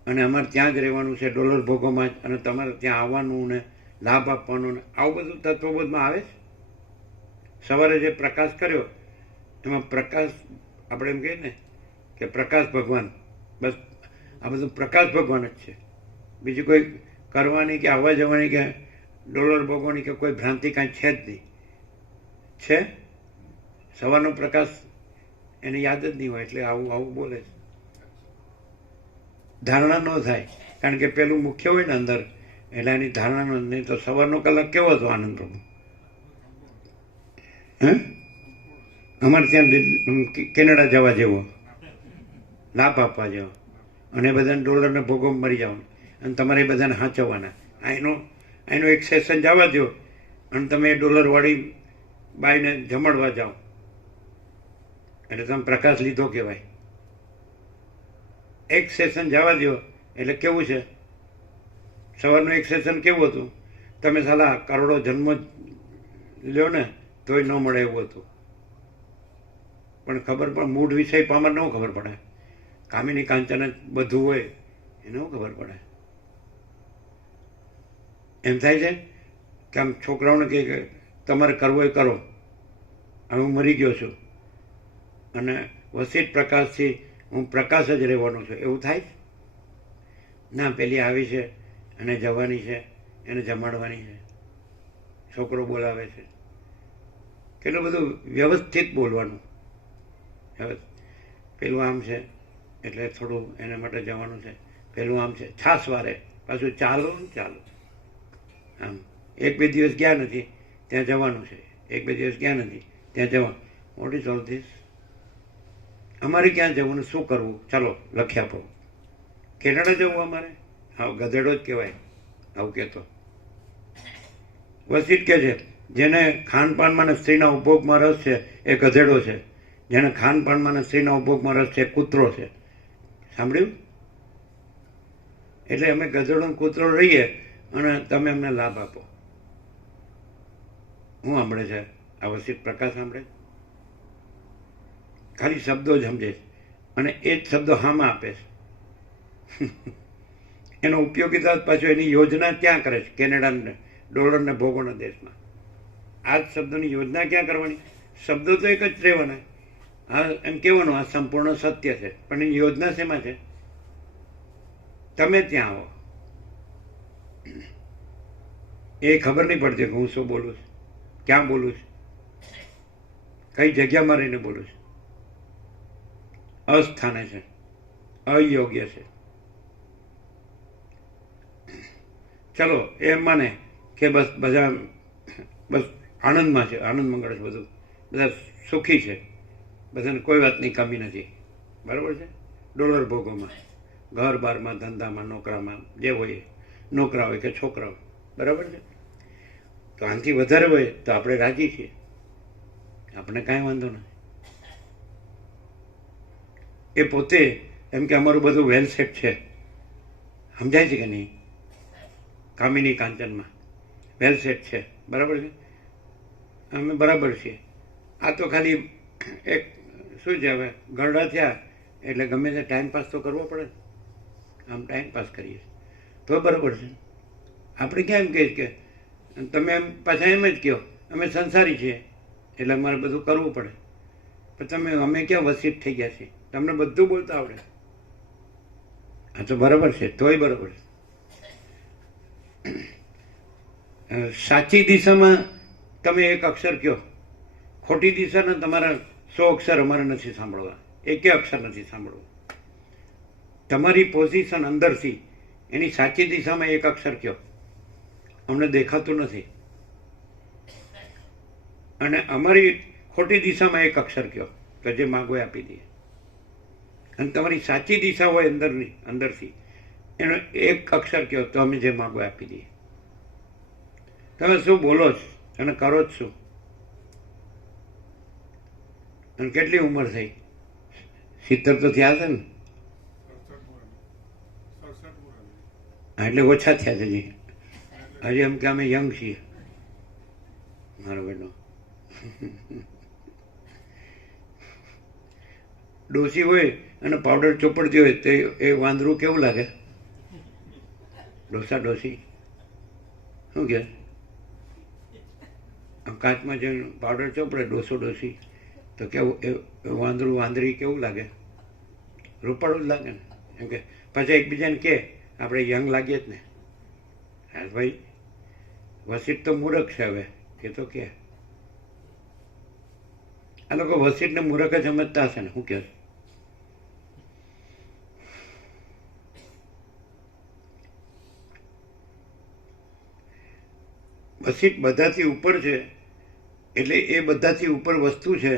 અને અમારે ત્યાં જ રહેવાનું છે ડોલર ભોગોમાં જ, અને તમારે ત્યાં આવવાનું ને લાભ આપવાનું ને આવું બધું તત્વબોધમાં આવે છે. સવારે જે પ્રકાશ કર્યો એમાં પ્રકાશ, આપણે એમ કહીએ ને કે પ્રકાશ ભગવાન, બસ આ બધું પ્રકાશ ભગવાન જ છે. બીજું કોઈ કરવાની કે આવવા જવાની કે ડોલર ભોગવાની કે કોઈ ભ્રાંતિ કાંઈ છે જ નહીં. છે સવારનો પ્રકાશ એને યાદ જ નહીં હોય એટલે આવું બોલે છે. ધારણા ન થાય, કારણ કે પેલું મુખ્ય હોય ને અંદર, એટલે એની ધારણા નહીં. તો સવારનો કલાક કેવો હતો આનંદ પ્રભુ? અમારે ત્યાં કેનેડા જવા જેવો, લાભ આપવા જેવો, અને બધાને ડોલરને ભોગો મરી જવાનું, અને તમારે બધાને હાંચવવાના. એનો એક સેશન જવા દો અને તમે ડોલરવાળી બાઈને જમણવા જાઓ એટલે તમે પ્રકાશ લીધો કહેવાય. એક સેશન જવા દો એટલે કેવું છે? સવારનું એક સેશન કેવું હતું? તમે સાલા કરોડો જન્મ લ્યો ને તોય ન મળે એવું હતું. પણ ખબર પણ મૂળ વિષય પામર ન ખબર પડે. કામિની કાંચન બધું હોય એને ખબર પડે. એમ થાય છે કે આમ છોકરાઓને કહે કે તમારે કરવો એ કરો, હવે હું મરી ગયો છું અને વસિષ્ઠ પ્રકાશથી હું પ્રકાશ જ રહેવાનો છું, એવું થાય? ના, પેલી આવી છે અને જવાની છે, એને જમાડવાની છે, છોકરો બોલાવે છે. કેટલું બધું વ્યવસ્થિત બોલવાનું. હવે પેલું આમ છે એટલે થોડું એના માટે જવાનું છે, પેલું આમ છે, છાસ વારે પાછું ચાલો આમ. 1-2 દિવસ ગયા નથી ત્યાં જવાનું છે, 1-2 દિવસ ગયા નથી ત્યાં જવાનું. What is all this? અમારે ક્યાં જવું, શું કરવું? ચાલો લખી આપો. કેનેડા જવું અમારે? હા, ગધેડો જ કહેવાય આવું કહેતો. વસિષ્ઠ કે છે જેને ખાનપાનમાં અને સ્ત્રીના ઉપભોગમાં રસ છે એ ગધેડો છે, જેને ખાનપાનમાં અને સ્ત્રીના ઉપભોગમાં રસ છે કૂતરો છે. સાંભળ્યું? એટલે અમે ગધેડો ને કૂતરો રહીએ અને તમે અમને લાભ આપો. હું સાંભળે છે આ વસિત પ્રકાશ સાંભળે? ખાલી શબ્દો જ સમજે છે અને એ જ શબ્દો હામાં આપે છે. એનો ઉપયોગિતા પાછો એની યોજના ક્યાં કરે છે? કેનેડા ડોલરને ભોગોના દેશમાં આ જ શબ્દોની યોજના ક્યાં કરવાની? શબ્દો તો એક જ રહેવાના. આ એમ કહેવાનું આ સંપૂર્ણ સત્ય છે, પણ એની યોજના શેમાં છે? તમે ત્યાં આવો એ ખબર નહીં પડતી કે હું શું બોલું છું, ક્યાં બોલું છું, કઈ જગ્યામાં રહીને બોલું છું. અસ્થાને છે, અયોગ્ય છે. ચલો એમ માને કે બસ બધા બસ આનંદમાં છે, આનંદ મંગળ છે, બધું બધા સુખી છે, બધાને કોઈ વાતની કમી નથી. બરાબર છે? ડોલર ભોગોમાં, ઘર બારમાં, ધંધામાં, નોકરામાં, જે હોય નોકરા હોય કે છોકરા હોય. બરાબર છે? તો આનાથી વધારે હોય તો આપણે રાજી છીએ, આપણે કાંઈ વાંધો નથી. એ પોતે એમ કે અમારું બધું વેલ સેટ છે. સમજાય છે કે નહીં? કામિની કાંચનમાં વેલ સેટ છે. બરાબર છે? અમે બરાબર છીએ. આ તો ખાલી એક શું છે, હવે ગરડા થયા એટલે ગમે તે ટાઈમ પાસ તો કરવો પડે. આમ ટાઈમ પાસ કરીએ તો બરાબર છે. આપણે ક્યાં એમ કહીએ કે તમે એમ પાછા એમ જ કહો અમે સંસારી છીએ એટલે અમારે બધું કરવું પડે. પણ તમે અમે ક્યાં વસિત થઈ ગયા છીએ? તમને બધું બોલતા આવડે. આ તો બરાબર છે, તોય બરાબર છે. સાચી દિશામાં તમે એક અક્ષર કહો, ખોટી દિશાના તમારા 100 અક્ષર અમારે નથી સાંભળવા, એકે અક્ષર નથી સાંભળવું. તમારી પોઝિશન અંદરથી એની સાચી દિશામાં એક અક્ષર કહો, અમને દેખાતું નથી. અને અમારી ખોટી દિશામાં એક અક્ષર કહો તો જે માગો એ આપી દઈએ. અને તમારી સાચી દિશા હોય અંદરથી એનો એક અક્ષર કહો તો અમે જે માગો એ આપી દઈએ. તમે શું બોલો છો અને કરો જ શું? અને કેટલી ઉંમર થઈ? 70 તો થયા છે ને? 67 હા, એટલે ઓછા થયા છે જી. હજી એમ કે અમે યંગ છીએ. મારો બેટો ડોસી હોય અને પાવડર ચોપડતી હોય તો એ વાંદરું કેવું લાગે? ડોસા ડોસી શું કે કાચમાં જઈને પાવડર ચોપડે ડોસો ડોસી તો કેવું એ વાંદરું વાંદરી કેવું લાગે? રૂપાળું જ લાગે ને. એમ કે પાછા એકબીજાને કે આપણે યંગ લાગીએ જ ને. હા ભાઈ, વસિત તો મૂરખ છે. હવે એ તો કે આ લોકો વસિતને મૂરખ જ સમજતા હશે ને. શું કહે? વસિત બધાથી ઉપર છે એટલે એ બધાથી ઉપર વસ્તુ છે.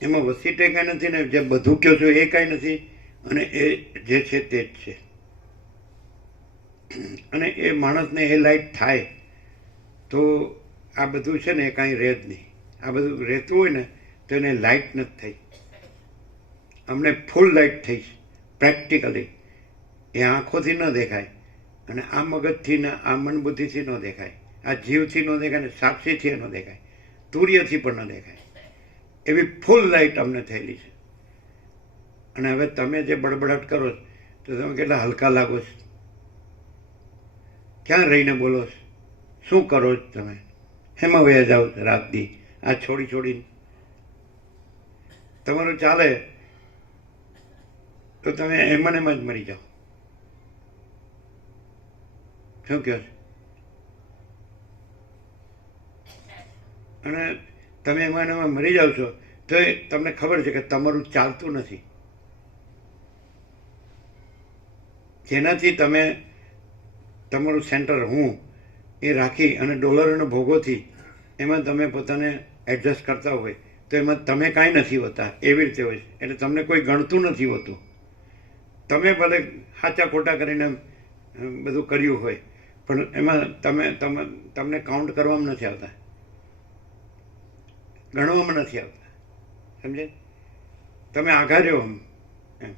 એમાં વસિત એ કાંઈ નથી ને જે બધું કહો છો એ કાંઈ નથી, અને એ જે છે તે જ છે. અને એ માણસને એ લાઈટ થાય તો આ બધું છે ને એ કાંઈ રહે જ નહીં. આ બધું રહેતું હોય ને તો એને લાઈટ નથી થઈ. અમને ફૂલ લાઈટ થઈ છે પ્રેક્ટિકલી. એ આંખોથી ન દેખાય અને આ મગજથી ને આ મન બુદ્ધિથી ન દેખાય, આ જીવથી ન દેખાય ને સાક્ષીથી ન દેખાય, તુર્યથી પણ ન દેખાય. એવી ફૂલ લાઈટ અમને થયેલી છે. અને હવે તમે જે બડબડાટ કરો તો તમે કેટલા હલકા લાગો છો. ક્યાં રહીને બોલો છો? શું કરો છો તમે? હેમાં વયા જાઓ રાતથી આ છોડીને? તમારું ચાલે તો તમે એમાં જ મરી જાઓ. શું કહો છો? અને તમે એમાં મરી જાઓ છો તો તમને ખબર છે કે તમારું ચાલતું નથી. જેનાથી તમે તમારું સેન્ટર હું એ રાખી અને ડોલરોના ભોગોથી એમાં તમે પોતાને એડજસ્ટ કરતા હોય તો એમાં તમે કાંઈ નથી હોતા. એવી રીતે હોય છે. એટલે તમને કોઈ ગણતું નથી હોતું. તમે ભલે સાચા ખોટા કરીને બધું કર્યું હોય પણ એમાં તમને કાઉન્ટ કરવામાં નથી આવતા, ગણવામાં નથી આવતા. સમજે? તમે આઘા રહ્યો એમ.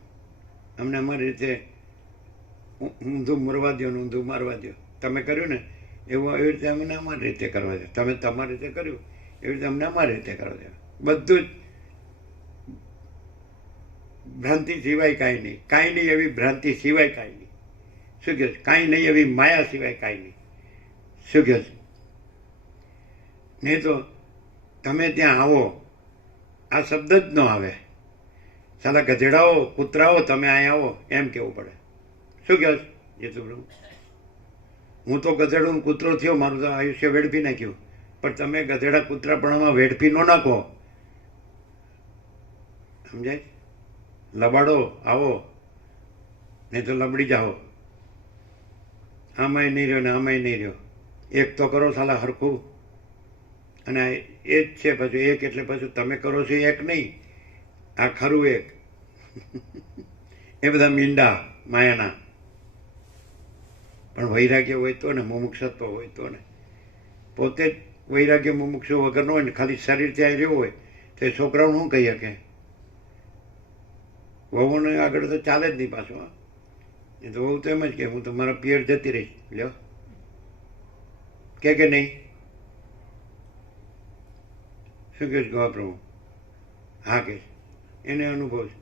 અમને અમારી રીતે ઊંધું મરવા દો ને ઊંધું મારવા દો. તમે કર્યું ને એવું એવી રીતે અમને અમારી રીતે કરવા છે. તમે તમારી રીતે કર્યું એવી રીતે અમને અમારી રીતે કરવા છે. બધું જ ભ્રાંતિ સિવાય કાંઈ નહીં. કાંઈ નહીં એવી ભ્રાંતિ સિવાય કાંઈ નહીં. શું કહે છે? કાંઈ નહીં એવી માયા સિવાય કાંઈ નહીં. શું કહે છે? નહીં તો તમે ત્યાં આવો આ શબ્દ જ ન આવે. સાલા ગધેડાઓ કૂતરાઓ તમે અહીંયા આવો એમ કહેવું પડે. શું કહે છે જીતુભાઈ? હું તો ગધેડો ને કૂતરો થયો, મારું તો આયુષ્ય વેડફી નાખ્યું. પણ તમે ગધેડા કૂતરાપણામાં વેડફી ન નાખો. સમજાય? લબાડો આવો, નહીં તો લબડી જાઓ. આમાંય નહીં રહ્યો ને આમાંય નહીં રહ્યો. એક તો કરો સાલા હરખું. અને એ જ છે પાછું એક, એટલે પાછું તમે કરો છો એક નહીં, આ ખરું એક. એ બધા મીંડા માયાના. પણ વૈરાગ્ય હોય તો ને, મુમુક્ષત્વ હોય તો ને. પોતે જ વૈરાગ્ય મુમુક્ષુ વગરનો હોય ને, ખાલી શરીર ત્યાં રહ્યું હોય તો એ છોકરાઓને શું કહી શકે? વહુને આગળ તો ચાલે જ નહીં પાછું. હા, એ તો વહુ તો એમ જ કે હું તો મારા પિયર જતી રહીશ. લ્યો કે નહીં? શું કહે છે ગવા પ્રભુ? હા કે એને અનુભવ છે.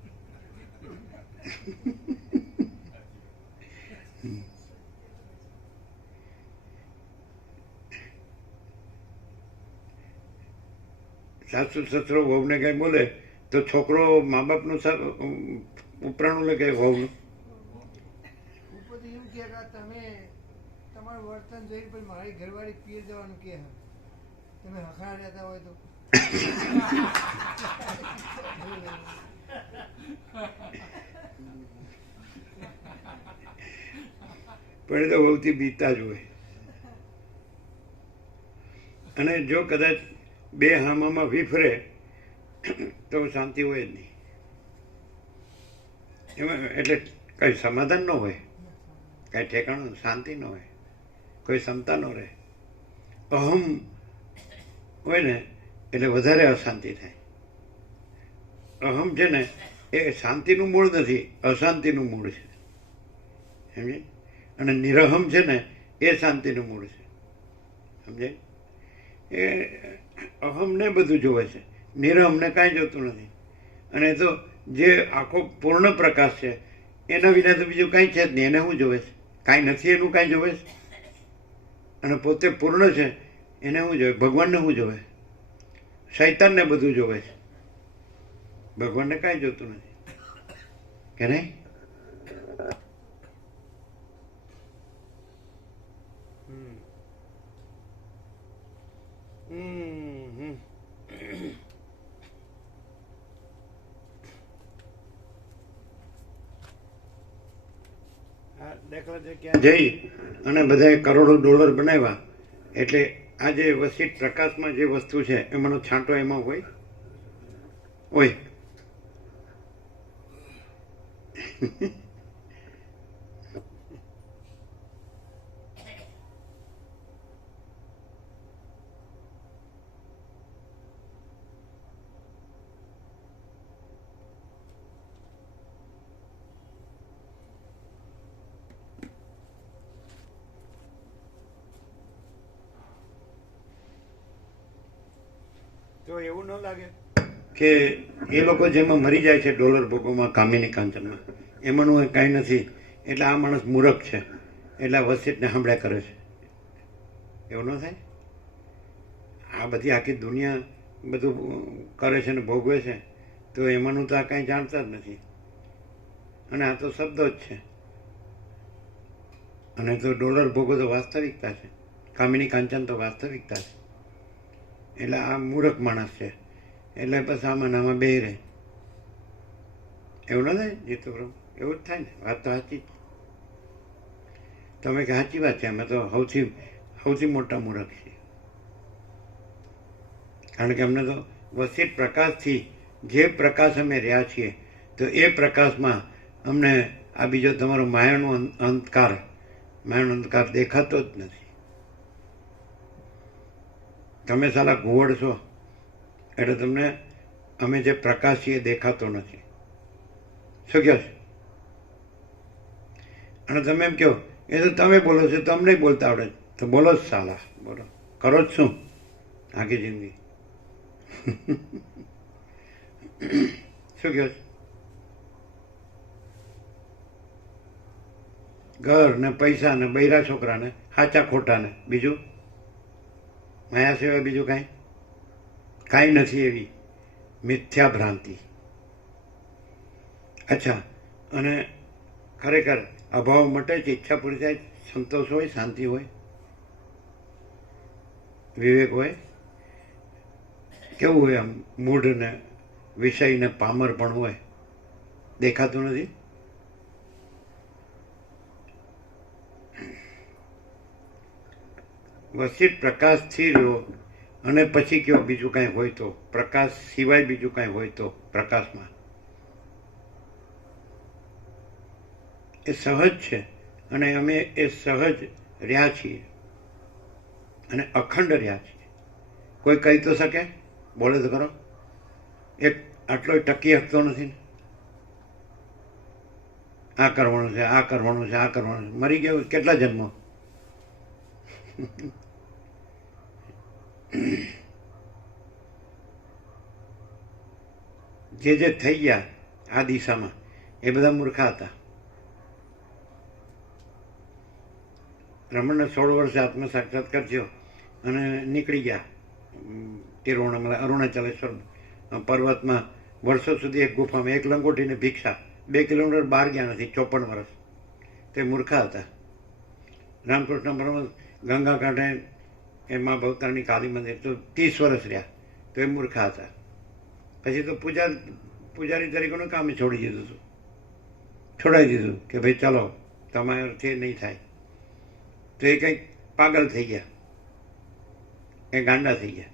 સાસુ સસરો વહુને કઈ બોલે તો છોકરો મા બાપનું ઉપરાણું લે કે વહુનું. ઉપરથી એમ કહે કે તમે તમારું વર્તન જોઈને પણ મારી ઘરવાળી પીર જવાનું કહે. તમે હખણા રહેતા હોય તો પણ એ તો બહુથી બીતા જ હોય. અને જો કદાચ બે હામામાં વિફરે તો શાંતિ હોય જ નહીં. એમાં એટલે કઈ સમાધાન ન હોય, કઈ ઠેકાણું શાંતિ ન હોય, કોઈ ક્ષમતા ન રહે. અહમ હોય ને એટલે વધારે અશાંતિ થાય. અહમ છે ને એ શાંતિનું મૂળ નથી, અશાંતિનું મૂળ છે. સમજે? અને નિરહમ છે ને એ શાંતિનું મૂળ છે. સમજે? એ અહમને બધું જોવે છે, નિરહમને કાંઈ જોતું નથી. અને તો જે આખો પૂર્ણ પ્રકાશ છે એના વિના તો બીજું કાંઈ છે જ નહીં. એને શું જોવે છે? કાંઈ નથી એનું કાંઈ જોવે છે. અને પોતે પૂર્ણ છે એને શું જોવે? ભગવાનને શું જોવે? શૈતાનને બધું જોવે છે, ભગવાનને કાંઈ જોતું નથી. કે નહીં? દાખલા તરીકે જઈ અને બધાએ કરોડો ડોલર બનાવ્યા એટલે આ જે વસીત પ્રકાશમાં જે વસ્તુ છે એમાંનો છાંટો એમાં હોય તો એવું ન લાગે કે એ લોકો જેમાં મરી જાય છે ડોલર ભોગોમાં, કામિની કાંચનમાં, એમાંનું કાંઈ નથી એટલે આ માણસ મૂરખ છે એટલે આ વસીતને સાંભળ્યા કરે છે. એવું ન થાય? આ બધી આખી દુનિયા બધું કરે છે ને ભોગવે છે તો એમાંનું તો આ કાંઈ જાણતા જ નથી. અને આ તો શબ્દો જ છે. અને તો ડોલર ભોગો તો વાસ્તવિકતા છે, કામિની કાંચન તો વાસ્તવિકતા છે. એટલે આ મૂર્ખ માણસ છે એટલે બસ આમાં નામાં બે રહે. એવું ન થાય જીતુ પ્રભુ? એવું જ થાય ને? વાત તો સાચી જ. તમે કે સાચી વાત છે, અમે તો સૌથી મોટા મૂર્ખ છીએ. કારણ કે અમને તો વસીત પ્રકાશથી જે પ્રકાશ અમે રહ્યા છીએ તો એ પ્રકાશમાં અમને આ બીજો તમારો માયાનો અંધકાર દેખાતો જ નથી. તમે સાલા ઘુવડ છો એટલે તમને અમે જે પ્રકાશ છીએ દેખાતો નથી. શું કહો છો? અને તમે એમ કહો એ તો તમે બોલો છો, તમને બોલતા આવડે, તો બોલો જ સાલા, બોલો, કરો જ શું આખી જિંદગી? શું કહો છો? ઘર ને પૈસા ને બૈરા છોકરાને, સાચા ખોટા ને, બીજું માયા સિવાય બીજું કાંઈ નથી, એવી મિથ્યા ભ્રાંતિ. અચ્છા, અને ખરેખર અભાવ મટે છે, ઈચ્છા પૂરી થાય, સંતોષ હોય, શાંતિ હોય, વિવેક હોય, કેવું હોય? આમ મૂઢ ને વિષય ને પામર પણ હોય, દેખાતું નથી. વસિત પ્રકાશથી રહ્યો અને પછી કયો બીજું કાંઈ હોય તો, પ્રકાશ સિવાય બીજું કાંઈ હોય તો, પ્રકાશમાં એ સહજ છે, અને અમે એ સહજ રહ્યા છીએ અને અખંડ રહ્યા છીએ. કોઈ કહી તો શકે? બોલે તો ખરો? એક આટલો ટકી શકતો નથી ને, આ કરવાનું છે, આ કરવાનું છે, આ કરવાનું છે. મરી ગયો કેટલા જન્મો? જે થઈ ગયા આ દિશામાં એ બધા મૂર્ખા હતા. રમણને 16 વર્ષે આત્મ સાક્ષાત્કાર થયો અને નીકળી ગયા અરુણાચલેશ્વર પર્વતમાં વર્ષો સુધી એક ગુફામાં, એક લંગોટીને ભિક્ષા, 2 કિલોમીટર બહાર ગયા નથી, 54 વર્ષ. તે મૂર્ખા હતા. રામકૃષ્ણ પરમહંસ ગંગા કાંઠે એ મા ભવતારની કાળી મંદિર તો 30 વર્ષ રહ્યા, તો એ મૂર્ખા હતા. પછી તો પૂજારી તરીકેનું કામ છોડી દીધું હતું, છોડાવી દીધું કે ભાઈ ચાલો તમારાથી નહીં થાય. તો એ કંઈક પાગલ થઈ ગયા, એ ગાંડા થઈ ગયા.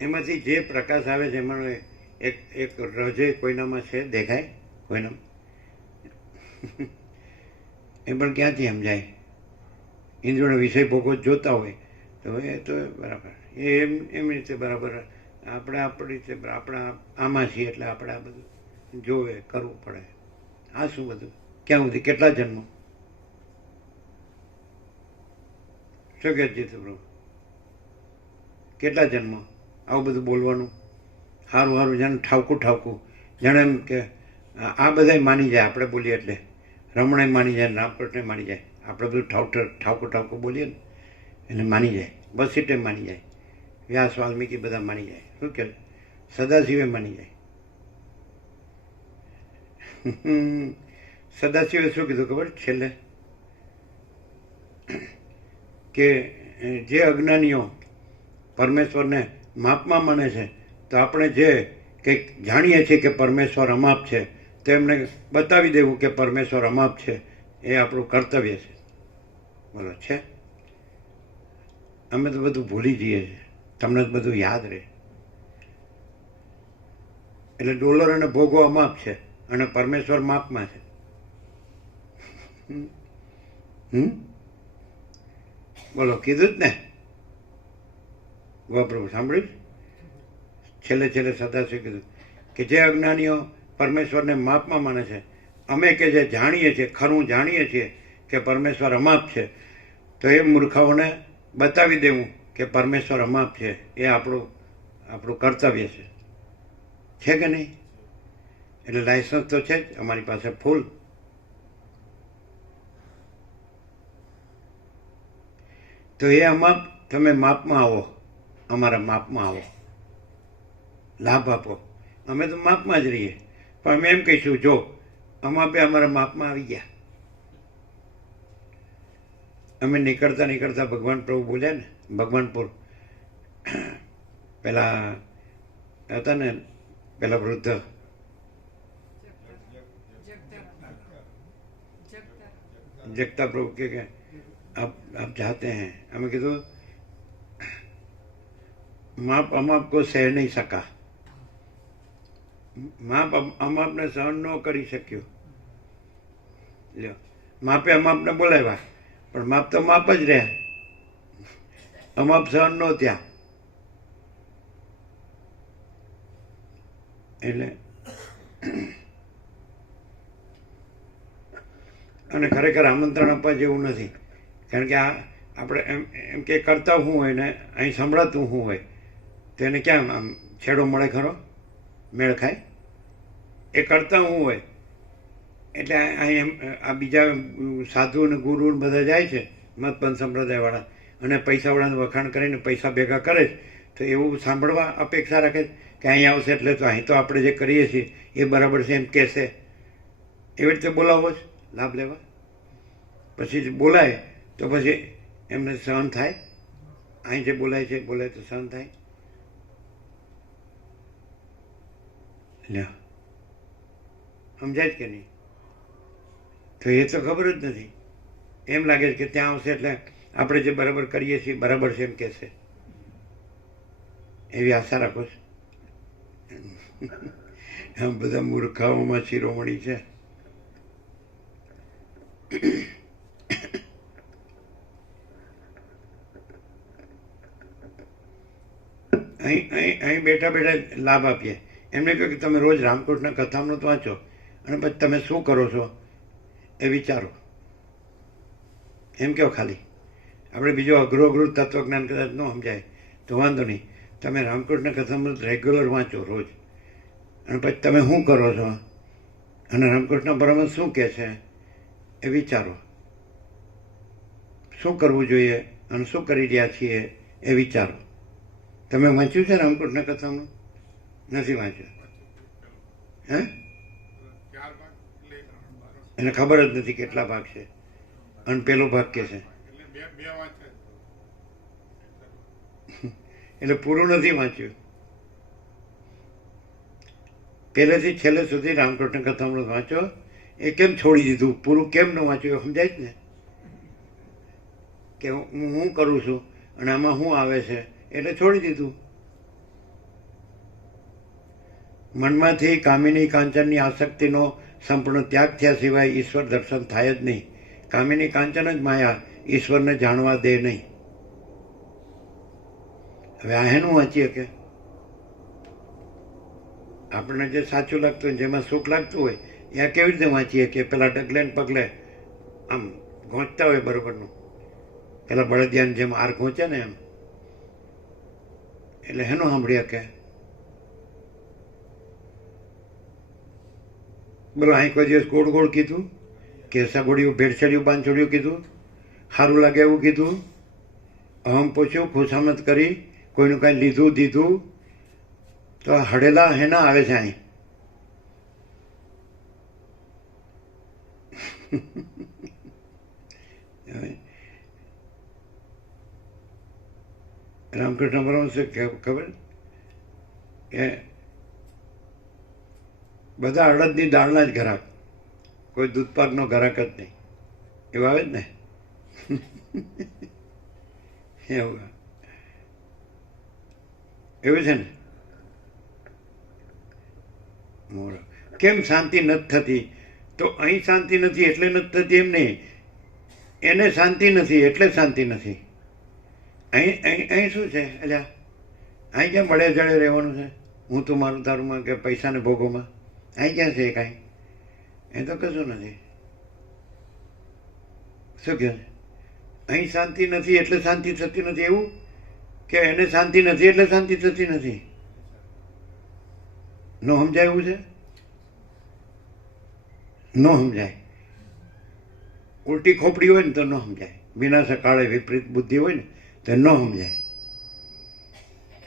એમાંથી જે પ્રકાશ આવે છે એમાં એક રજે કોઈનામાં છે, દેખાય કોઈનામાં? એ પણ ક્યાંથી સમજાય? ઇન્દ્રિયોનો વિષય ભોગો જોતા હોય તો એ તો બરાબર, એમ રીતે બરાબર. આપણે આપણી રીતે આપણા આમાં છીએ એટલે આપણે આ બધું જોવે, કરવું પડે. આ શું બધું? ક્યાં સુધી? કેટલા જન્મો? શું કહે છે પ્રભુ? કેટલા જન્મો આવું બધું બોલવાનું? સારું જાણે ઠાવકું, જાણે એમ કે આ બધા માની જાય આપણે બોલીએ એટલે. રમણે માની જાય, રામકૃષ્ણે માની જાય, આપણે બધું ઠાવકું બોલીએ ને એને માની જાય, બસ સીટે માની જાય, વ્યાસ વાલ્મીકી બધા માની જાય. શું કે સદાશિવે માની જાય. સદાશિવે શું કીધું ખબર છેલ્લે? કે જે અજ્ઞાનીઓ પરમેશ્વરને માપમાં માને છે, તો આપણે જે કંઈક જાણીએ છીએ કે પરમેશ્વર અમાપ છે, તો એમને બતાવી દેવું કે પરમેશ્વર અમાપ છે, એ આપણું કર્તવ્ય છે. બોલો, છે? અમે તો બધું ભૂલી જઈએ છીએ, તમને તો બધું યાદ રહે. એટલે ડોલર અને ભોગો અમાપ છે અને પરમેશ્વર માપમાં છે. બોલો, કીધું જ ને? ગોપ્રભુ સાંભળ્યું? છેલ્લે સદાશિવ કીધું કે જે અજ્ઞાનીઓ પરમેશ્વરને માપમાં માને છે, અમે કે જે જાણીએ છીએ, ખરું જાણીએ છીએ કે પરમેશ્વર અમાપ છે, તો એ મૂર્ખાઓને બતાવી દેવું કે પરમેશ્વર અમાપ છે, એ આપણું કર્તવ્ય છે. છે કે નહીં? એટલે લાયસન્સ તો છે જ અમારી પાસે ફૂલ. તો એ અમાપ, તમે માપમાં આવો, અમારા માપમાં આવો, લાભ આપો. અમે તો માપમાં જ રહીએ, પણ અમે એમ કહીશું, જો અમાપે અમારા માપમાં આવી ગયા. અમે નીકળતા ભગવાન પ્રભુ બોલ્યા ને, ભગવાનપુર પેલા હતા ને, પેલા વૃદ્ધ जगता प्रभु के आप चाहते हैं? हमें कीधु माप अमाप को सह नहीं सका, माप अमापने सहन न કરી શક્યો. લ્યો, માપે અમાપને બોલાવ્યા, પણ માપ તો માપ જ રહ્યા, અમાપ સહન ન થયા. એટલે અને ખરેખર આમંત્રણ આપવા જેવું નથી. કારણ કે આ આપણે એમ કે કરતા શું હોય ને અહીં સંભળાતું શું હોય તો એને ક્યાં આમ છેડો મળે ખરો, મેળ ખાય? એ કરતા શું હોય એટલે અહીં એમ આ બીજા સાધુ ને ગુરુ ને બધા જાય છે મતપંથ સંપ્રદાયવાળા અને પૈસાવાળાને વખાણ કરીને પૈસા ભેગા કરે છે, તો એવું સાંભળવા અપેક્ષા રાખે કે અહીં આવશે એટલે તો અહીં તો આપણે જે કરીએ છીએ એ બરાબર છે એમ કહેશે. એવી રીતે બોલાવો જ લાભ લેવા. પછી બોલાય તો પછી એમને સહન થાય? અહીં જે બોલાય છે બોલાય તો સહન થાય? લ્યો, સમજાય જ કે નહીં? તો એ તો ખબર જ નથી. એમ લાગે છે કે ત્યાં આવશે એટલે આપણે જે બરાબર કરીએ છીએ બરાબર છે એમ કહેશે, એવી આશા રાખો છો? આમ બધા મૂર્ખાઓમાં શિરોમણી છે. અહીં બેઠા બેઠા લાભ આપીએ. એમને કહ્યું કે તમે રોજ રામકૃષ્ણ કથામૃત વાંચો અને પછી તમે શું કરો છો એ વિચારો. એમ કહો ખાલી. આપણે બીજું અઘરું તત્વજ્ઞાન કદાચ ન સમજાય તો વાંધો નહીં, તમે રામકૃષ્ણ કથામૃત રેગ્યુલર વાંચો રોજ, અને પછી તમે શું કરો છો અને રામકૃષ્ણ પરમહંસ શું કહે છે એ વિચારો. શું કરવું જોઈએ અને શું કરી રહ્યા છીએ એ વિચારો. તમે વાંચ્યું છે રામકૃષ્ણ કથાનું? નથી વાંચ્યું? હે? 4 ભાગ એટલે એને ખબર જ નથી કેટલા ભાગ છે અને પેલો ભાગ કે છે એટલે બે વાંચ્યા એટલે પૂરું નથી વાંચ્યું. પહેલેથી છેલ્લે સુધી રામકૃષ્ણ કથામૃત વાંચો. એ કેમ છોડી દીધું, પૂરું કેમ ન વાંચ્યું એ સમજાય જ ને, કે હું કરું છું અને આમાં શું આવે છે એટલે છોડી દીધું. મનમાંથી કામિની કાંચનની આસક્તિનો સંપૂર્ણ ત્યાગ થયા સિવાય ઈશ્વર દર્શન થાય જ નહીં. કામિની કાંચન જ માયા ઈશ્વરને જાણવા દે નહીં. હવે આ એનું વાંચીએ કે આપણને જે સાચું લાગતું હોય જેમાં સુખ લાગતું હોય એ આ કેવી રીતે વાંચીએ કે પેલા ડગલે ને પગલે આમ ગોંચતા હોય બરોબરનું, પેલા બળદિયાની જેમ આર ગોંચે ને એમ, એટલે એનું સાંભળીએ કે બોલો અહીં કોઈ દિવસ ગોળ ગોળ કીધું કે સગોડિયું ભેળસેડિયું બાંધછોડિયું કીધું, સારું લાગે એવું કીધું, અહમ પૂછ્યું, ખુશામત કરી, કોઈનું કાંઈ લીધું દીધું, તો હડેલા હેના આવે છે અહીં. રામકૃષ્ણ પરમહંસે ખબર કે બધા અડદની દાળના જ ઘરાક, કોઈ દૂધપાકનો ઘરાક જ નહીં. એવું આવે જ ને? એવું છે ને? મોરા કેમ શાંતિ નથી થતી? તો અહીં શાંતિ નથી એટલે નથી થતી એમ નહીં, એને શાંતિ નથી એટલે શાંતિ નથી. અહીં શું છે? અલ્યા અહીં ક્યાં મળે જડે રહેવાનું છે? હું તું મારું તારુંમાં કે પૈસાને ભોગોમાં અહીં ક્યાં છે? કાંઈ એ તો કશું નથી. શું કહે? અહીં શાંતિ નથી એટલે શાંતિ થતી નથી એવું, કે એને શાંતિ નથી એટલે શાંતિ થતી નથી? ન સમજાય એવું છે? ન સમજાય. ઉલટી ખોપડી હોય ને તો ન સમજાય. વિનાશ કાળે વિપરીત બુદ્ધિ હોય ને તો ન સમજાય.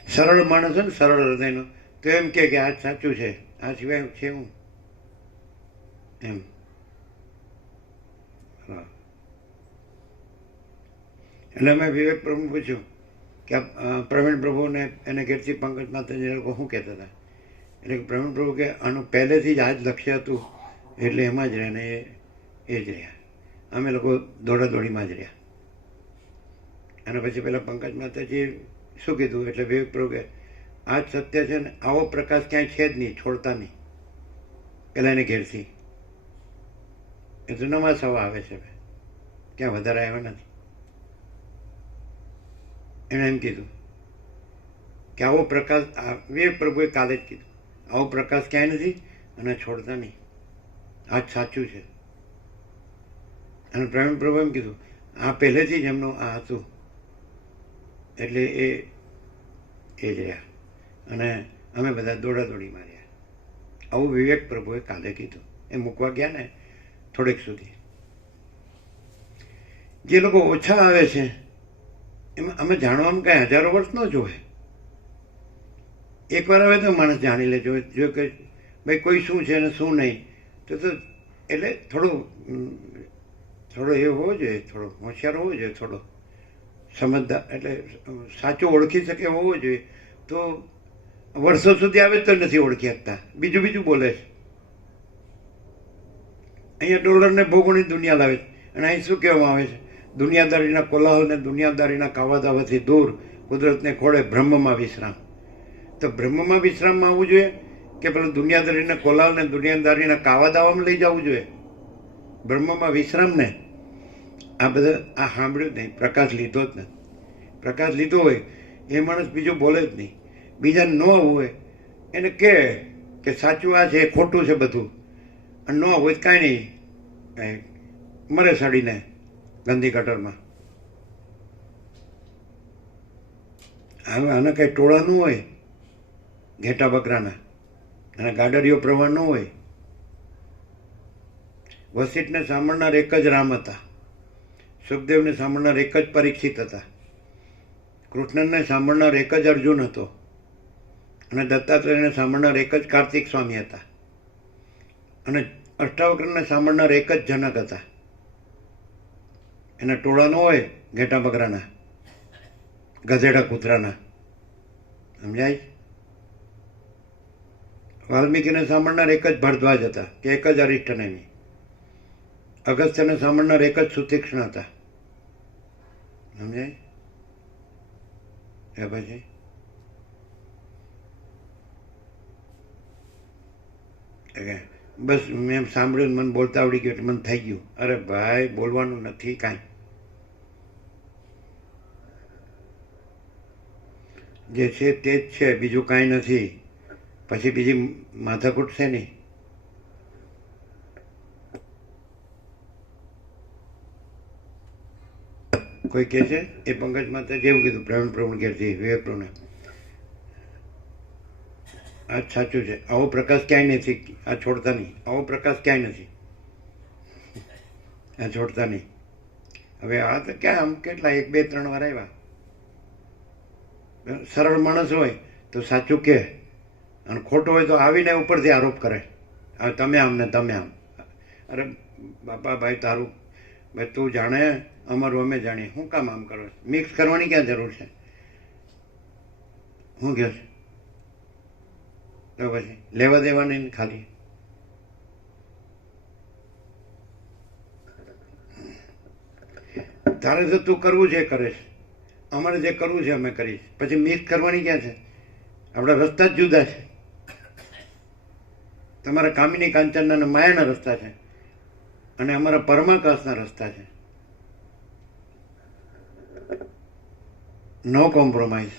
સરળ માણસ હોય ને સરળ હૃદયનો તો એમ કે આ સાચું છે, આ સિવાય છે હું એમ. હા, એટલે મેં વિવેક પ્રભુ પૂછ્યું કે પ્રવીણ પ્રભુને એને ઘેરથી પંકજ માતાજી લોકો શું કહેતા હતા? એટલે પ્રવીણ પ્રભુ કે આનું પહેલેથી જ આ જ લક્ષ્ય હતું એટલે એમાં જ રહે ને એ જ રહ્યા. અમે લોકો દોડાદોડીમાં જ રહ્યા. અને પછી પેલા પંકજ માતાજી શું કીધું? એટલે વિવેક પ્રભુ કે આ જ સત્ય છે ને, આવો પ્રકાશ ક્યાંય છે જ નહીં, છોડતા નહીં. પેલા એને ઘેરથી એ તો નવા સવા આવે છે, ક્યાં વધારે આવ્યા નથી. એણે એમ કીધું કે આવો પ્રકાશ, વિવેક પ્રભુએ કાલે જ કીધું, આવો પ્રકાશ ક્યાંય નથી અને છોડતા નહીં. આ જ સાચું છે. અને પ્રવીણ પ્રભુ એમ કીધું આ પહેલેથી જ એમનું આ હતું, એટલે એ જ રહ્યા અને અમે બધા દોડાદોડી માર્યા. આવું વિવેક પ્રભુએ કાલે કીધું. એ મૂકવા ગયા ને થોડેક સુધી. જે લોકો ઓછા આવે છે એમાં અમે જાણવામાં કાંઈ હજારો વર્ષ ન જોવે. એકવાર આવે તો માણસ જાણી લે. જો કે ભાઈ કોઈ શું છે અને શું નહીં, તો એટલે થોડો એ હોવો જોઈએ, થોડો હોશિયાર હોવો જોઈએ, થોડો સમજદાર, એટલે સાચું ઓળખી શકે હોવો જોઈએ. તો વર્ષો સુધી આવે તો નથી ઓળખી શકતા, બીજું બોલે છે. અહીંયા ડોલરને ભોગવણી દુનિયા લાવે છે અને અહીં શું કહેવામાં આવે છે? દુનિયાદારીના કોલાહલને દુનિયાદારીના કાવાદાવાથી દૂર કુદરતને ખોળે બ્રહ્મમાં વિશ્રામ. તો બ્રહ્મમાં વિશ્રામમાં આવવું જોઈએ કે પેલું દુનિયાદારીના કોલાહલને દુનિયાદારીના કાવાદાવામાં લઈ જવું જોઈએ? બ્રહ્મમાં વિશ્રામને આ બધા આ સાંભળ્યું જ નહીં, પ્રકાશ લીધો જ નથી. પ્રકાશ લીધો હોય એ માણસ બીજું બોલે જ નહીં. બીજાને ન આવવું હોય એને કે સાચું આ છે, ખોટું છે બધું, અને ન હોય કાંઈ નહીં, મરે સડીને ગંદી ગટરમાં. હવે આને કંઈ ટોળાનું હોય ઘેટા બકરાના અને ગાડરીઓ પ્રવાહ ન હોય. વસિષ્ઠને સાંભળનાર એક જ રામ હતા, સુખદેવને સાંભળનાર એક જ પરીક્ષિત હતા, કૃષ્ણને સાંભળનાર એક જ અર્જુન હતો અને દત્તાત્રેયને સાંભળનાર એક જ કાર્તિક સ્વામી હતા અને અષ્ટાવક્રને સાંભળનાર એક જ જનક હતા. એના ટોળા ન હોય ઘેટા બકરાના, ગધેડા કૂતરાના. સમજાય? વાલ્મીકીને સાંભળનાર એક જ ભરદ્વાજ હતા કે એક જ અરિષ્ટનેમી. અગસ્ત્યને સાંભળનાર એક જ સુતીક્ષ્ણ હતા. સમજાય? એ પછી બસ મેં સાંભળ્યું, મને બોલતા આવડી ગયું એટલે મને થઈ ગયું. અરે ભાઈ, બોલવાનું નથી કાંઈ. જે છે તે જ છે, બીજું કાંઈ નથી. પછી બીજી માથાકૂટ છે નહીં. કોઈ કહે છે એ પંકજ માતા જેવું કીધું પ્રવીણ પ્રભુ ઘેરથી વિવેક પ્રભુને, આ જ સાચું છે. આવો પ્રકાશ ક્યાંય નથી, આ છોડતા નહીં. આવો પ્રકાશ ક્યાંય નથી, આ છોડતા નહીં. હવે આ તો ક્યાં આમ કેટલા 1 2 3 વાર આવ્યા. સરળ માણસ હોય તો સાચું કહે અને ખોટું હોય તો આવીને ઉપરથી આરોપ કરે, હવે તમે આમ ને તમે આમ. અરે બાપા ભાઈ, તારું ભાઈ તું જાણે, અમારું અમે જાણીએ. શું કામ આમ કરો? મિક્સ કરવાની ક્યાં જરૂર છે? શું કહે છે? તો પછી લેવા દેવાની ખાલી. તારે તો તું કરવું છે કરે છે, અમારે જે કરવું છે અમે કરીશ. પછી મિક્સ કરવાની ક્યાં છે? આપણા રસ્તા જ જુદા છે. તમારા કામિની કાંચનના અને માયાના રસ્તા છે અને અમારા પરમાકાશના રસ્તા છે. નો કોમ્પ્રોમાઇઝ,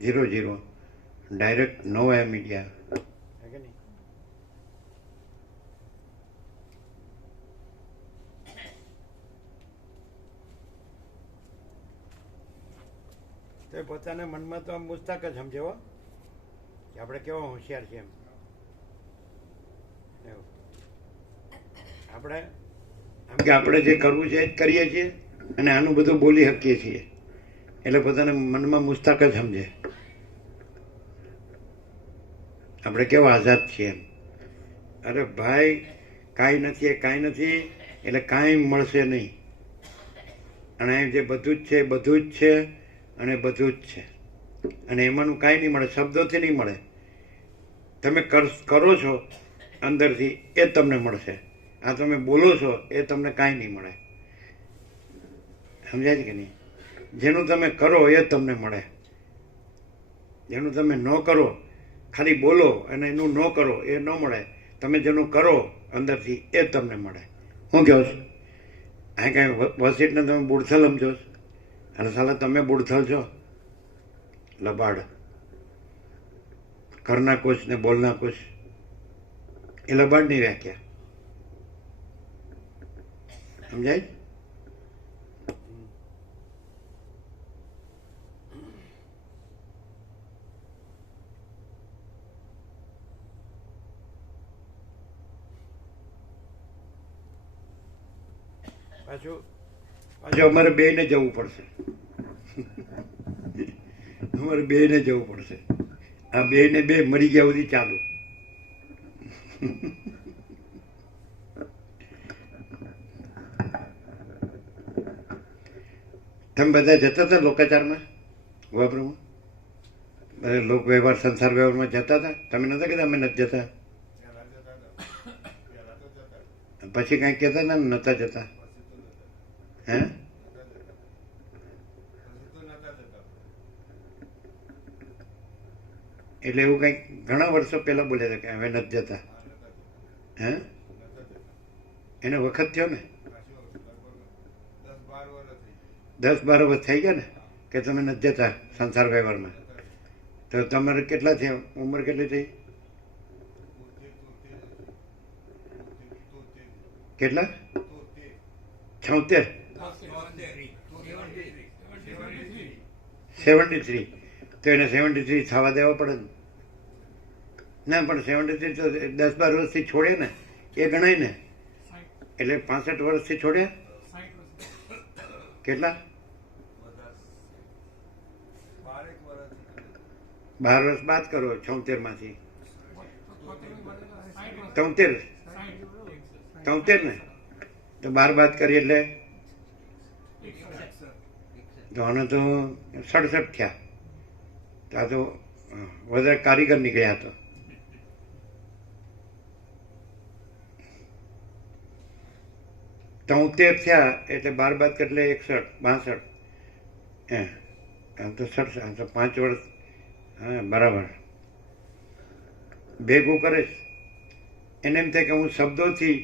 0-0, ડાયરેક્ટ નો મીડિયા. તો પોતાના મનમાં તો આમ મુસ્તાક જ સમજેવો કે આપણે કેવો હોશિયાર છીએ એમ. આપણે જે કરવું છે એ જ કરીએ છીએ અને આનું બધું બોલી શકીએ છીએ, એટલે પોતાના મનમાં મુસ્તાક જ સમજે આપણે કેવા આઝાદ છીએ એમ. અરે ભાઈ, કાંઈ નથી એ કાંઈ નથી એટલે કાંઈ મળશે નહીં. અને જે બધું જ છે એ બધું જ છે અને બધું જ છે અને એમાંનું કાંઈ નહીં મળે, શબ્દોથી નહીં મળે. તમે કરો છો અંદરથી એ તમને મળશે. આ તમે બોલો છો એ તમને કાંઈ નહીં મળે. સમજાય છે કે નહીં? જેનું તમે કરો એ તમને મળે. જેનું તમે ન કરો, ખાલી બોલો અને એનું ન કરો એ ન મળે. તમે જેનું કરો અંદરથી એ જ તમને મળે. શું કહો છો? આ કાંઈ વસીટને તમે બુડથલ સમજો છો? અને સાલા તમે બુડથલ છો, લબાડ, કરના કુછ ને બોલના કુછ. એ લબાડની વ્યાખ્યા. સમજાય? પાછું અમારે બેયને જવું પડશે. અમારે બેયને જવું પડશે. આ બેયને બે મરી ગયા સુધી ચાલુ. તમે બધા જતા હતા લોકાચારમાં, વાપરમાં, બધા લોક વ્યવહાર સંસાર વ્યવહારમાં જતા હતા? તમે નતા કહેતા અમે નથી જતા? પછી કાંઈ કહેતા હતા ને નતા જતા? હે? એટલે એવું કંઈક ઘણા વર્ષો પહેલા બોલ્યા હતા કે હવે નથી જતા. હે? એને વખત થયો ને, 10-12 વર્ષ થઈ ગયા ને કે તમે નથી જતા સંસાર વ્યવહારમાં. તો તમારે કેટલા થયા, ઉંમર કેટલી થઈ? કેટલા? 76? 73? તો એને 73 થવા દેવા પડે ને? ના, પણ 73 તો 10-12 વર્ષથી છોડે ને, એ ગણાય ને. એટલે 65 વર્ષથી છોડ્યા. કેટલા? 12 વર્ષ બાદ કરો 76માંથી. 73 ને? તો 12 બાદ કરીએ એટલે તો આને તો 67 થયા. તો આ તો વધારે કારીગર નીકળ્યા. તો તોતેર થયા એટલે 12 બાદ એટલે 61, 62. આમ તો 67, આમ તો 5 વર્ષ. હા, બરાબર. ભેગું કરે એને એમ થાય કે હું શબ્દોથી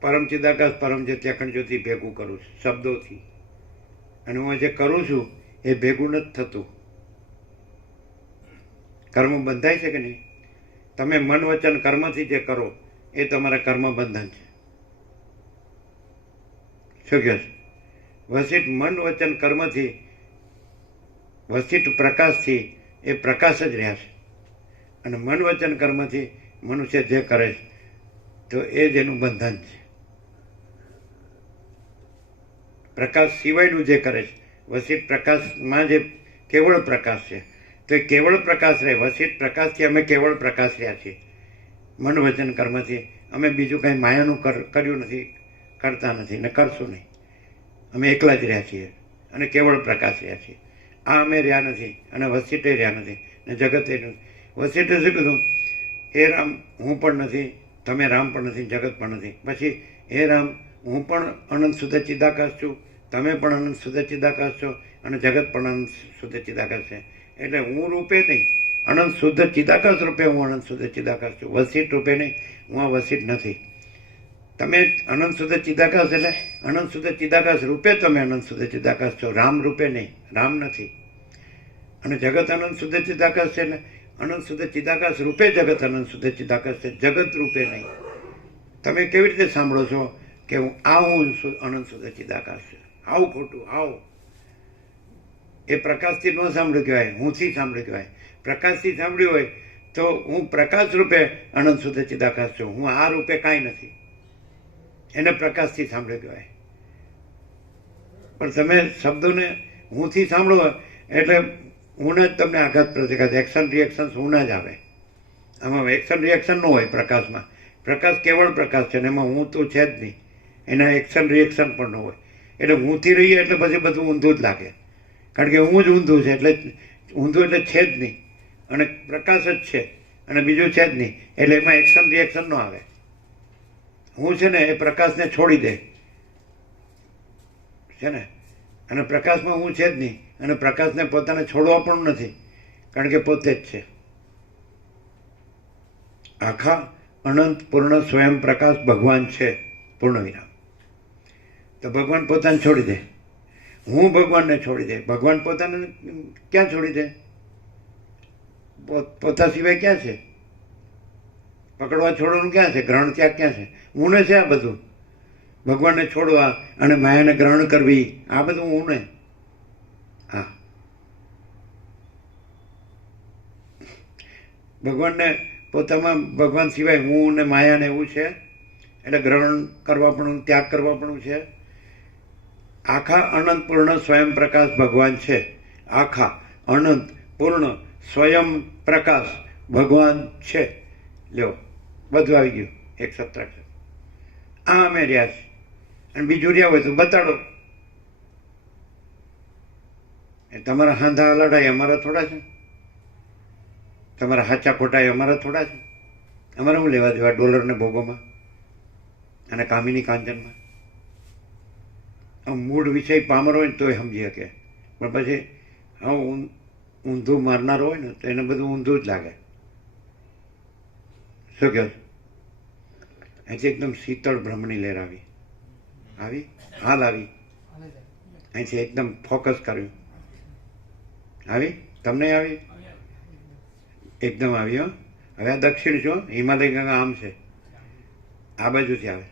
પરમ ચિદાકાશ પરમ જ્યોતિ અખંડ જ્યોતિ ભેગું કરું છું શબ્દોથી, અને હું જે કરું છું એ ભેગું નથી થતું. કર્મ બંધાય છે કે નહીં? તમે મન વચન કર્મથી જે કરો એ તમારા કર્મ બંધન છે. શું કહે છે? વસિષ્ઠ મન વચન કર્મથી, વસિષ્ઠ પ્રકાશથી એ પ્રકાશ જ રહ્યા છે. અને મન વચન કર્મથી મનુષ્ય જે કરે છે તો એ જ એનું બંધન છે. પ્રકાશ સિવાયનું જે કરે છે, વસિષ્ઠ પ્રકાશમાં જે કેવળ પ્રકાશ છે તો એ કેવળ પ્રકાશ રહે. વસિષ્ઠ પ્રકાશથી અમે કેવળ પ્રકાશ રહ્યા છીએ. મન વચન કર્મથી અમે બીજું કાંઈ માયાનું કર્યું નથી, કરતા નથી ને કરશું નહીં. અમે એકલા જ રહ્યા છીએ અને કેવળ પ્રકાશ રહ્યા છીએ. આ અમે રહ્યા નથી અને વસિષ્ઠે રહ્યા નથી ને જગતે નથી. વસિષ્ઠે શું કીધું? હે રામ, હું પણ નથી, તમે રામ પણ નથી, જગત પણ નથી. પછી હે રામ, હું પણ અનંત શુદ્ધ ચિદાકાશ છું, તમે પણ અનંત શુદ્ધ ચિદાકાશ છો અને જગત પણ અનંત શુદ્ધ ચિદાકાશ છે. એટલે હું રૂપે નહીં, અનંત શુદ્ધ ચિદાકાશ રૂપે હું અનંત શુદ્ધ ચિદાકાશ છું. વસિષ્ઠ રૂપે નહીં, હું આ વસિષ્ઠ નથી. તમે અનંત શુદ્ધ ચિદાકાશ એટલે અનંત શુદ્ધ ચિદાકાશ રૂપે તમે અનંત શુદ્ધ ચિદાકાશ છો, રામ રૂપે નહીં. રામ નથી. અને જગત અનંત શુદ્ધ ચિદાકાશ છે એટલે અનંત શુદ્ધ ચિદાકાશ રૂપે જગત અનંત શુદ્ધ ચિદાકાશ છે, જગત રૂપે નહીં. તમે કેવી રીતે સાંભળો છો કે હું અનંત શુદ્ધ ચિદાકાશ છે? આવું ખોટું. આવું એ પ્રકાશથી ન સાંભળ્યું કહેવાય, હુંથી સાંભળ્યું કહેવાય. પ્રકાશથી સાંભળ્યું હોય તો હું પ્રકાશ રૂપે અનંત શુદ્ધ ચિદાકાશ છું, હું આ રૂપે કાંઈ નથી. એને પ્રકાશથી સાંભળ્યું કહેવાય. પણ તમે શબ્દોને હુંથી સાંભળો એટલે હું જ તમને આઘાત પ્રતિઘાત, એક્શન રિએક્શન હું જ આવે. આમાં એક્શન રિએક્શન ન હોય પ્રકાશમાં. પ્રકાશ કેવળ પ્રકાશ છે ને એમાં હું તો છે જ નહીં. એના એક્શન રિએક્શન પણ ન હોય. એટલે હુંથી રહીએ એટલે પછી બધું ઊંધું જ લાગે. કારણ કે હું જ ઊંધું છે એટલે ઊંધું એટલે છે જ નહીં અને પ્રકાશ જ છે અને બીજું છે જ નહીં. એટલે એમાં એક્શન રિએક્શન ન આવે. હું છે ને એ પ્રકાશને છોડી દે છે ને, અને પ્રકાશમાં હું છે જ નહીં અને પ્રકાશને પોતાને છોડવા પણ નથી, કારણ કે પોતે જ છે. આખા અનંત પૂર્ણ સ્વયં પ્રકાશ ભગવાન છે, પૂર્ણ વિરામ. તો ભગવાન પોતાને છોડી દે, હું ભગવાનને છોડી દે. ભગવાન પોતાને ક્યાં છોડી દે? પોતા સિવાય ક્યાં છે? પકડવા છોડવાનું ક્યાં છે? ગ્રહણ ત્યાગ ક્યાં છે? હું ને છે આ બધું. ભગવાનને છોડવા અને માયાને ગ્રહણ કરવી, આ બધું હું ને. હા, ભગવાનને પોતામાં ભગવાન સિવાય હું ને માયાને એવું છે, એટલે ગ્રહણ કરવા પણ ત્યાગ કરવા પણ છે. આખા અનંત પૂર્ણ સ્વયં પ્રકાશ ભગવાન છે. આખા અનંત પૂર્ણ સ્વયં પ્રકાશ ભગવાન છે. લ્યો, બધું આવી ગયું એક સત્રાક્ષર. આ અમે રહ્યા છે, અને બીજું રહ્યા હોય તો બતાડો. એ તમારા હાંધા લડાઈ અમારા થોડા છે, તમારા હાચા ખોટા એ અમારા થોડા છે. અમારે શું લેવા દેવા ડોલરને ભોગોમાં અને કામિની કાંચનમાં? મૂળ વિષય પામર હોય ને તોય સમજી શકે, પણ પછી હા ઊંધું મારનાર હોય ને તો એને બધું ઊંધું જ લાગે. શું કહો? અહીંથી એકદમ શીતળ બ્રહ્મની લહેર આવી હાલ આવી. અહીંથી એકદમ ફોકસ કર્યું, આવી તમને આવી, એકદમ આવી. હો, હવે આ દક્ષિણ છો, હિમાલય ગંગા આમ છે, આ બાજુથી આવે.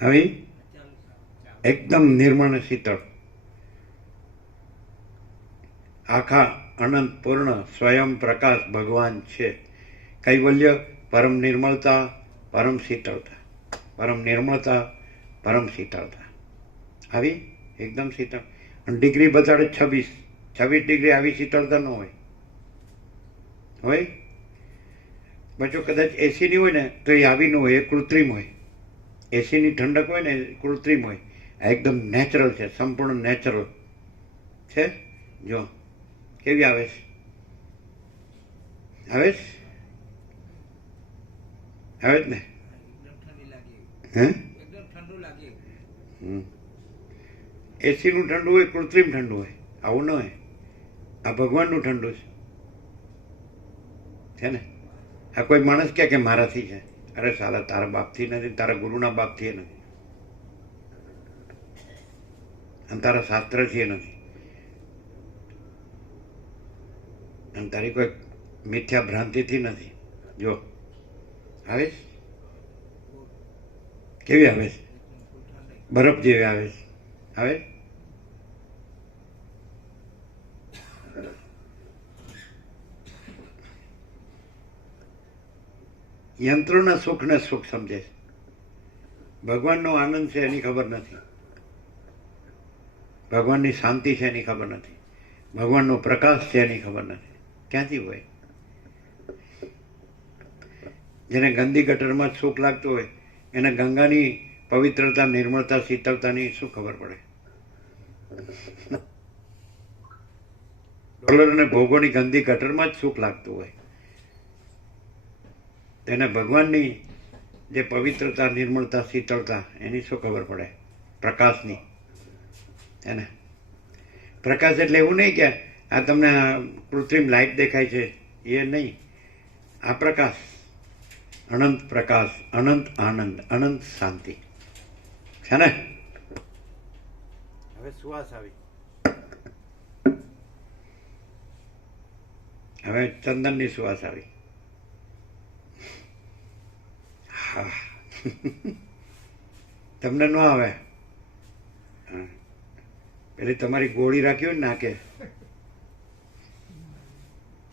આવી એકદમ નિર્મળ અને શીતળ. આખા અનંત પૂર્ણ સ્વયં પ્રકાશ ભગવાન છે. કૈવલ્ય પરમ નિર્મળતા, પરમ શીતળતા, પરમ નિર્મળતા, પરમ શીતળતા. આવી એકદમ શીતળ. અને ડિગ્રી બતાડે 26 ડિગ્રી. આવી શીતળતા ન હોય. પાછું કદાચ એસીની હોય ને તો એ આવી ન હોય, એ કૃત્રિમ હોય. એસીની ઠંડક હોય ને એ કૃત્રિમ હોય. આ એકદમ નેચરલ છે, સંપૂર્ણ નેચરલ છે. જો કેવી આવે છે, આવે છે, આવે જ ને. હે, એસીનું ઠંડુ હોય, કૃત્રિમ ઠંડુ હોય, આવું ન હોય. આ ભગવાનનું ઠંડુ છે ને. આ કોઈ માણસ કે મારાથી છે. અરે સાલા, તારા બાપથી નથી, તારા ગુરુના બાપથી નથી, અને તારા શાસ્ત્રથી નથી, અને તારી કોઈ મિથ્યા ભ્રાંતિથી નથી. જો આવે છે, કેવી આવે છે, બરફ જેવી આવે છે. આવે યંત્રોના સુખને સુખ સમજે છે. ભગવાનનો આનંદ છે એની ખબર નથી, ભગવાનની શાંતિ છે એની ખબર નથી, ભગવાનનો પ્રકાશ છે એની ખબર નથી. ક્યાંથી હોય? જેને ગંદી ગટરમાં જ સુખ લાગતું હોય એને ગંગાની પવિત્રતા, નિર્મળતા, શીતળતાની શું ખબર પડે? ડોલર અને ભોગોની ગંદી ગટરમાં જ સુખ લાગતું હોય, તેને ભગવાનની જે પવિત્રતા, નિર્મળતા, શીતળતા એની શું ખબર પડે? પ્રકાશની. એને પ્રકાશ એટલે એવું નહીં કે આ તમને કૃત્રિમ લાઈટ દેખાય છે, એ નહીં. આ પ્રકાશ, અનંત પ્રકાશ, અનંત આનંદ, અનંત શાંતિ છે ને. હવે સુવાસ આવી, હવે ચંદનની સુવાસ આવી. હા, તમને ન આવે. પેલી તમારી ગોળી રાખી હોય ને નાકે,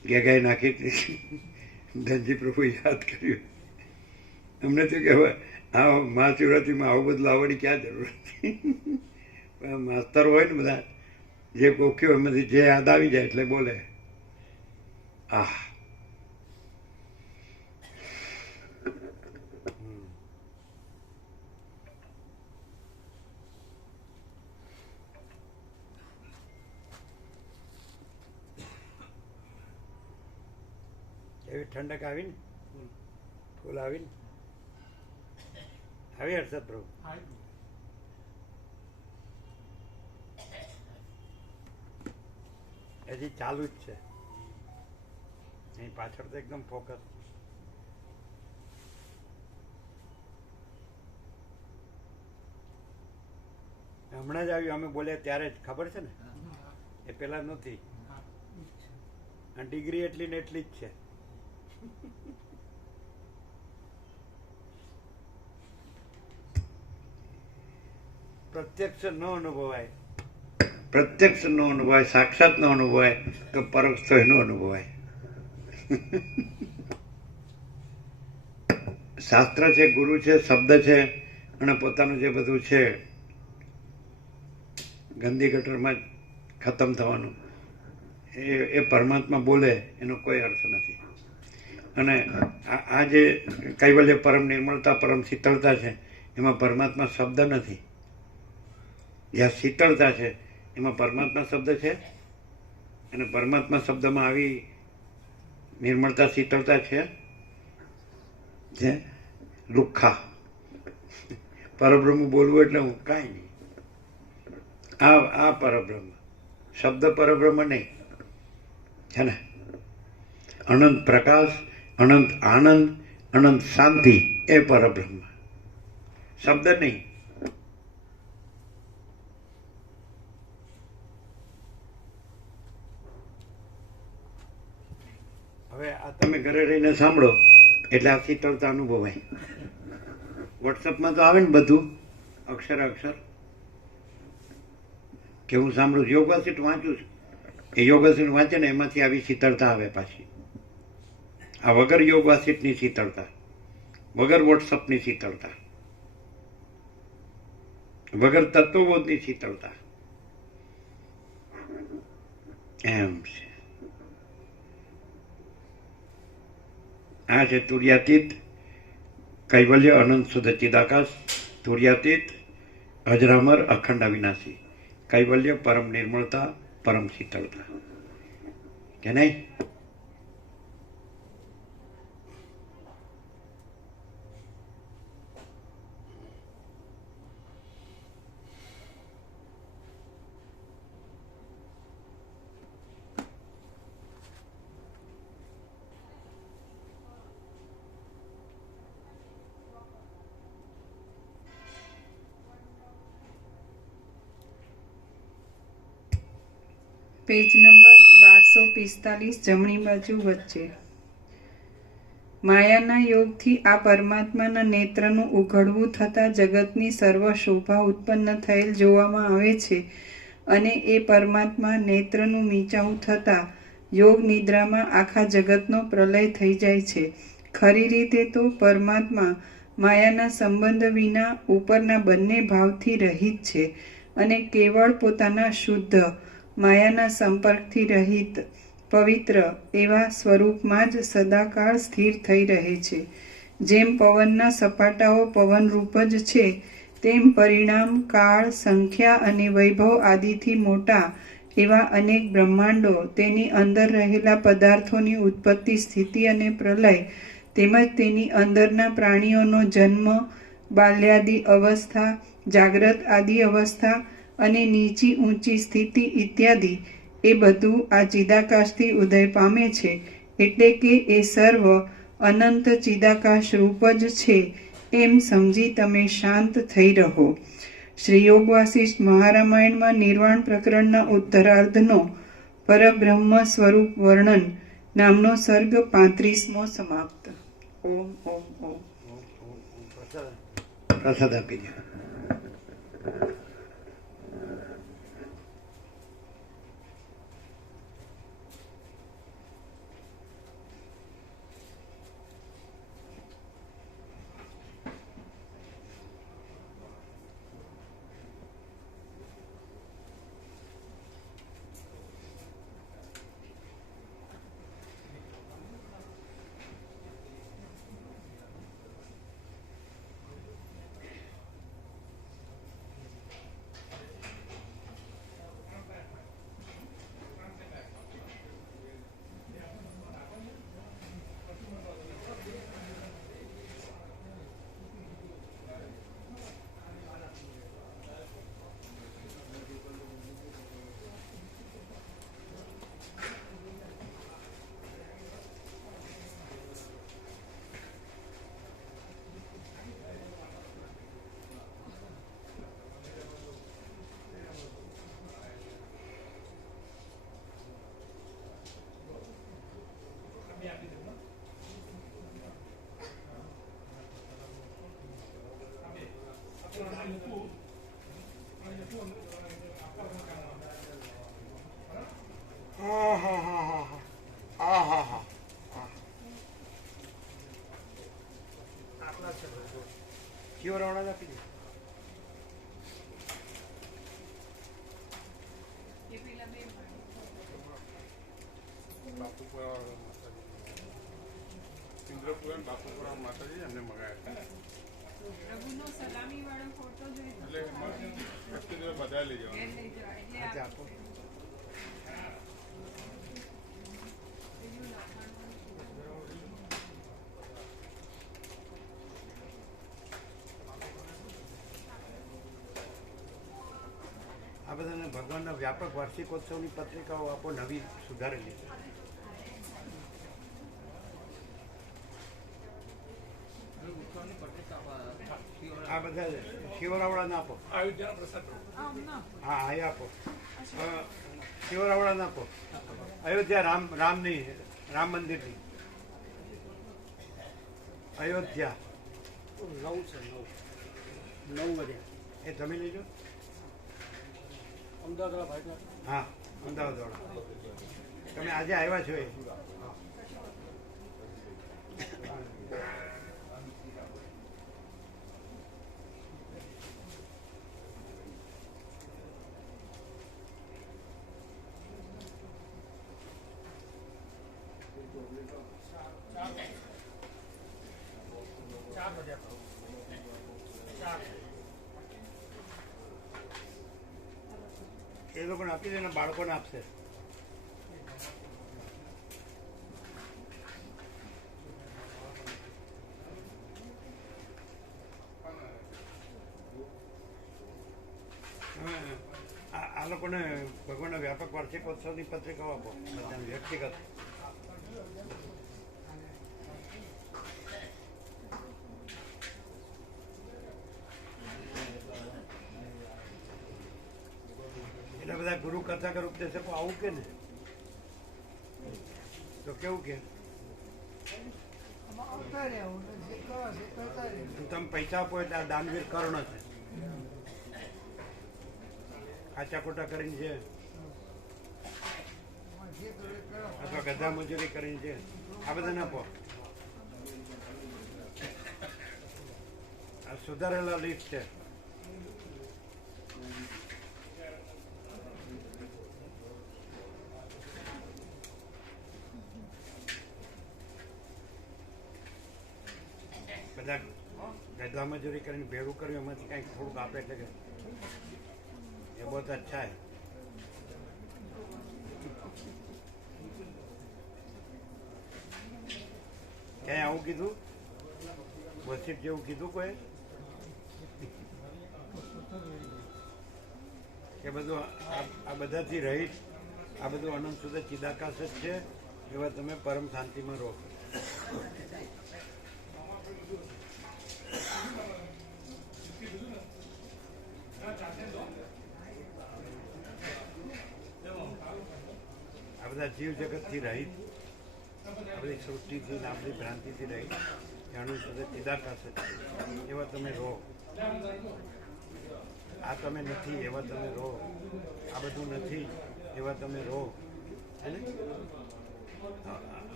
ગેગાઈ નાખી, ધનજી પ્રભુ યાદ કર્યું. અમને તો કે હવે આ મહાશિવરાત્રિમાં આવું બધું લાવવાની ક્યાં જરૂર હતી? માસ્તર હોય ને બધા, જે ગોખ્યો એમાંથી જે યાદ આવી જાય એટલે બોલે. એવી ઠંડક આવી ને, ફૂલ આવી ને, આવી હર્ષદ પ્રભુ. હજી ચાલુ જ છે, અહીં પાછળ તો એકદમ ફોકસ. હમણાં જ આવ્યું, અમે બોલ્યા ત્યારે જ ખબર છે ને, એ પેલા નથી. ડિગ્રી એટલી ને એટલી જ છે. પ્રત્યક્ષ ન અનુભવાય, પ્રત્યક્ષ ન અનુભવાય, સાક્ષાત ન અનુભવાય તો પરોક્ષ તો એનો અનુભવાય. શાસ્ત્ર છે, ગુરુ છે, શબ્દ છે અને પોતાનું જે બધું છે ગંદી ગટરમાં ખતમ થવાનું, એ પરમાત્મા બોલે એનો કોઈ અર્થ નથી. અને આ જે કૈવલ્ય પરમ નિર્મળતા, પરમ શીતળતા છે એમાં પરમાત્મા શબ્દ નથી. જ્યાં શીતળતા છે એમાં પરમાત્મા શબ્દ છે, અને પરમાત્મા શબ્દમાં આવી નિર્મળતા, શીતળતા છે. લુખ્ખા પરબ્રહ્મ બોલવું એટલે હું કાંઈ નહીં. આ પરબ્રહ્મ શબ્દ પરબ્રહ્મ નહીં છે ને. અનંત પ્રકાશ, અનંત આનંદ, અનંત શાંતિ એ પરબ્રહ્મ, શબ્દ નહીં. હવે આ તમે ઘરે રહીને સાંભળો એટલે આ શીતળતા અનુભવાય. વોટ્સઅપમાં તો આવે ને બધું અક્ષર અક્ષર કે હું સાંભળું, યોગાસીટ વાંચું છું, એ યોગાસીટ વાંચે ને એમાંથી આવી શીતળતા આવે પાછી. આ વગર યોગાસીટની શીતળતા, વગર વોટ્સઅપની શીતળતા, વગર તત્વબોધની શીતળતા એમ છે. આ છે તુર્યાતીત, કૈવલ્ય, અનંત શુદ્ધ ચિદાકાશ, તુર્યાતીત, અજરામર, અખંડ અવિનાશી, કૈવલ્ય, પરમ નિર્મળતા, પરમ શીતળતા. કે નહીં? પેજ નંબર 1245, જમણી બાજુ વચ્ચે. માયાના યોગથી આ પરમાત્માના નેત્રનું ઉઘડવું થતાં જગતની સર્વ શોભા ઉત્પન્ન થયેલ જોવામાં આવે છે, અને એ પરમાત્મા નેત્રનું મીચાવું થતાં યોગ નિદ્રામાં આખા જગતનો પ્રલય થઈ જાય છે. ખરી રીતે તો પરમાત્મા માયાના સંબંધ વિના ઉપરના બંને ભાવથી રહિત છે, અને કેવળ પોતાના શુદ્ધ, માયાના સંપર્કથી રહિત, પવિત્ર એવા સ્વરૂપમાં જ સદાકાળ સ્થિર થઈ રહે છે. જેમ પવનના સપાટાઓ પવનરૂપ જ છે, તેમ પરિણામ, કાળ, સંખ્યા અને વૈભવ આદિથી મોટા એવા અનેક બ્રહ્માંડો, તેની અંદર રહેલા પદાર્થોની ઉત્પત્તિ, સ્થિતિ અને પ્રલય, તેમજ તેની અંદરના પ્રાણીઓનો જન્મ, બાલ્યાદિ અવસ્થા, જાગ્રત આદિ અવસ્થા અને નીચી ઊંચી સ્થિતિ ઇત્યાદિ, એ બધું આ ચિદાકાશથી ઉદય પામે છે. એટલે કે એ સર્વ અનંત ચિદાકાશ રૂપ જ છે એમ સમજી તમે શાંત થઈ રહો. શ્રી યોગ વાસિષ્ઠ મહારામાયણમાં નિર્વાણ પ્રકરણના ઉત્તરાર્ધનો પરબ્રહ્મ સ્વરૂપ વર્ણન નામનો સર્ગ 35મો સમાપ્ત. ઓમ ઓમ ઓમ. પ્રસાદ આપી દે. શિવરાવણા આપી દે. બાપુપુરા માતાજી, ઇન્દ્રપુરા બાપુપુરા માતાજી એમને મગાયા પ્રભુનો સલામી વાળો ફોટો જોઈતો એટલે એમાં બધા લઈ ઘેર જવાનું. લઈ જવાય. એટલે આજે આ આપો. બીજું લખાણવાનું. આ બધાને ભગવાનના વ્યાપક વાર્ષિકોત્સવની પત્રિકાઓ આપો, નવી સુધારેલી. ઉત્સવની પત્રિકા આ બધા શિવરાવળાને આપો. હા એ આપો. શિવરાવળાને આપો. અયોધ્યા રામ મંદિરની અયોધ્યા 9 છે. 9 વધ્યા એ તમે લઈ લો. હા, અમદાવાદ વાળા તમે આજે આવ્યા છો એ. એ લોકોને આપી દે ને, બાળકોને આપશે. આ લોકોને ભગવાનના વ્યાપક વાર્ષિકોત્સવની પત્રિકાઓ આપો, બધાને વ્યક્તિગત. એટલે બધા ગુરુ કથા કર ઉપદેશકો આવું કે ને તો કેવું કે આમાં આવતા રહેવું ને જે કરો છે કરતા રહેવું. તમે પૈસા આપો એટલે આ દાનવીર કર્ણ છે, ખાચા ખોટા કરીને છે, આમાં જે કરો એ કરો. અથવા ગધા મજૂરી કરીને છે. આ બધાને આપો. આ સુધારેલા લિસ્ટ છે. બધા ગધા મજૂરી કરીને ભેગું કર્યું, એમાંથી કંઈક થોડુંક આપે એટલે કે એ બહુ અચ્છા હે. ક્યાંય આવું કીધું? વસીટ જેવું કીધું કોઈ કે બધું આ બધાથી રહિત, આ બધું અનંત સુધી ચિદાકાશ જ છે, એવા તમે પરમ શાંતિમાં રહો. આ બધા જીવ જગતથી રહિત, આ બધી સૃષ્ટિથી ને આ બધી ભ્રાંતિથી રહિત, જાણું સુધી ચિદાકાશ જ છે, એવા તમે રહો. આ તમે નથી એવા તમે રહો, આ બધું નથી એવા તમે રહો. હે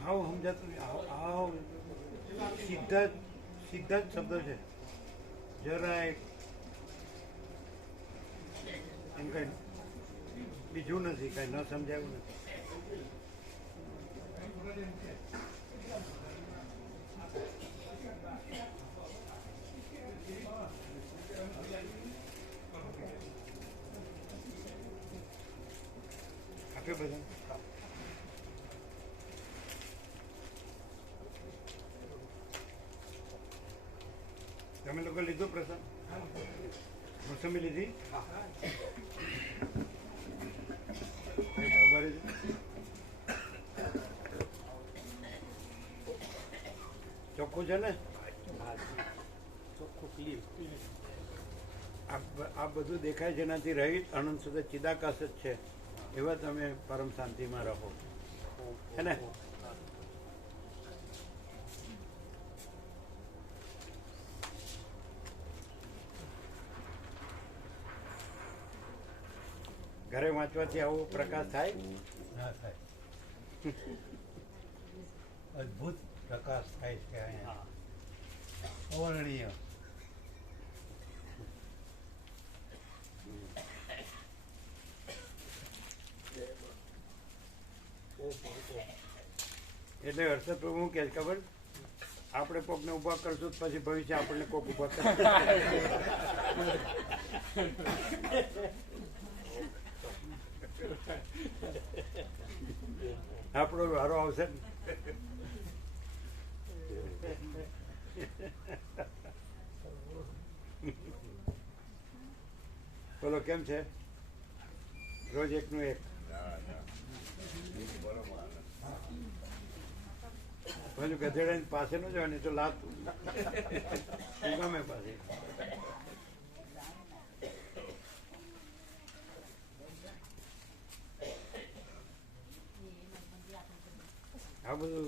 હાવ સમજાતું? હાવ સીધા જ શબ્દો છે, જરાય એમ કઈ બીજું નથી, કઈ ન સમજાયું નથી. આપ્યો બધા. તમે લોકો લીધો પ્રસાદ? મોસંબી લીધી? ખબર છે. ચોખ્ખું છે ને? ચોખ્ખું ક્લીન. આ બધું દેખાય જેનાથી રહિત અનંત સુધી ચિદાકાશ જ છે, એવા તમે પરમ શાંતિમાં રહો. હે ને? ઘરે વાંચવાથી આવો પ્રકાશ થાય? ના થાય. અદ્ભુત પ્રકાશ થાય છે અહીંયા, અવર્ણનીય. એટલે હર્ષદ પ્રભુ શું કહે છે ખબર? આપણે કોકને ઊભા કરશું તો પછી ભવિષ્ય આપણને કોક ઊભા કરશે. આપણો વારો આવશે ને. બોલો કેમ છે? રોજ એકનું એક. પછી ગધેડા પાસે ન જવાની તો લાત ગમે પાસે. આ બધું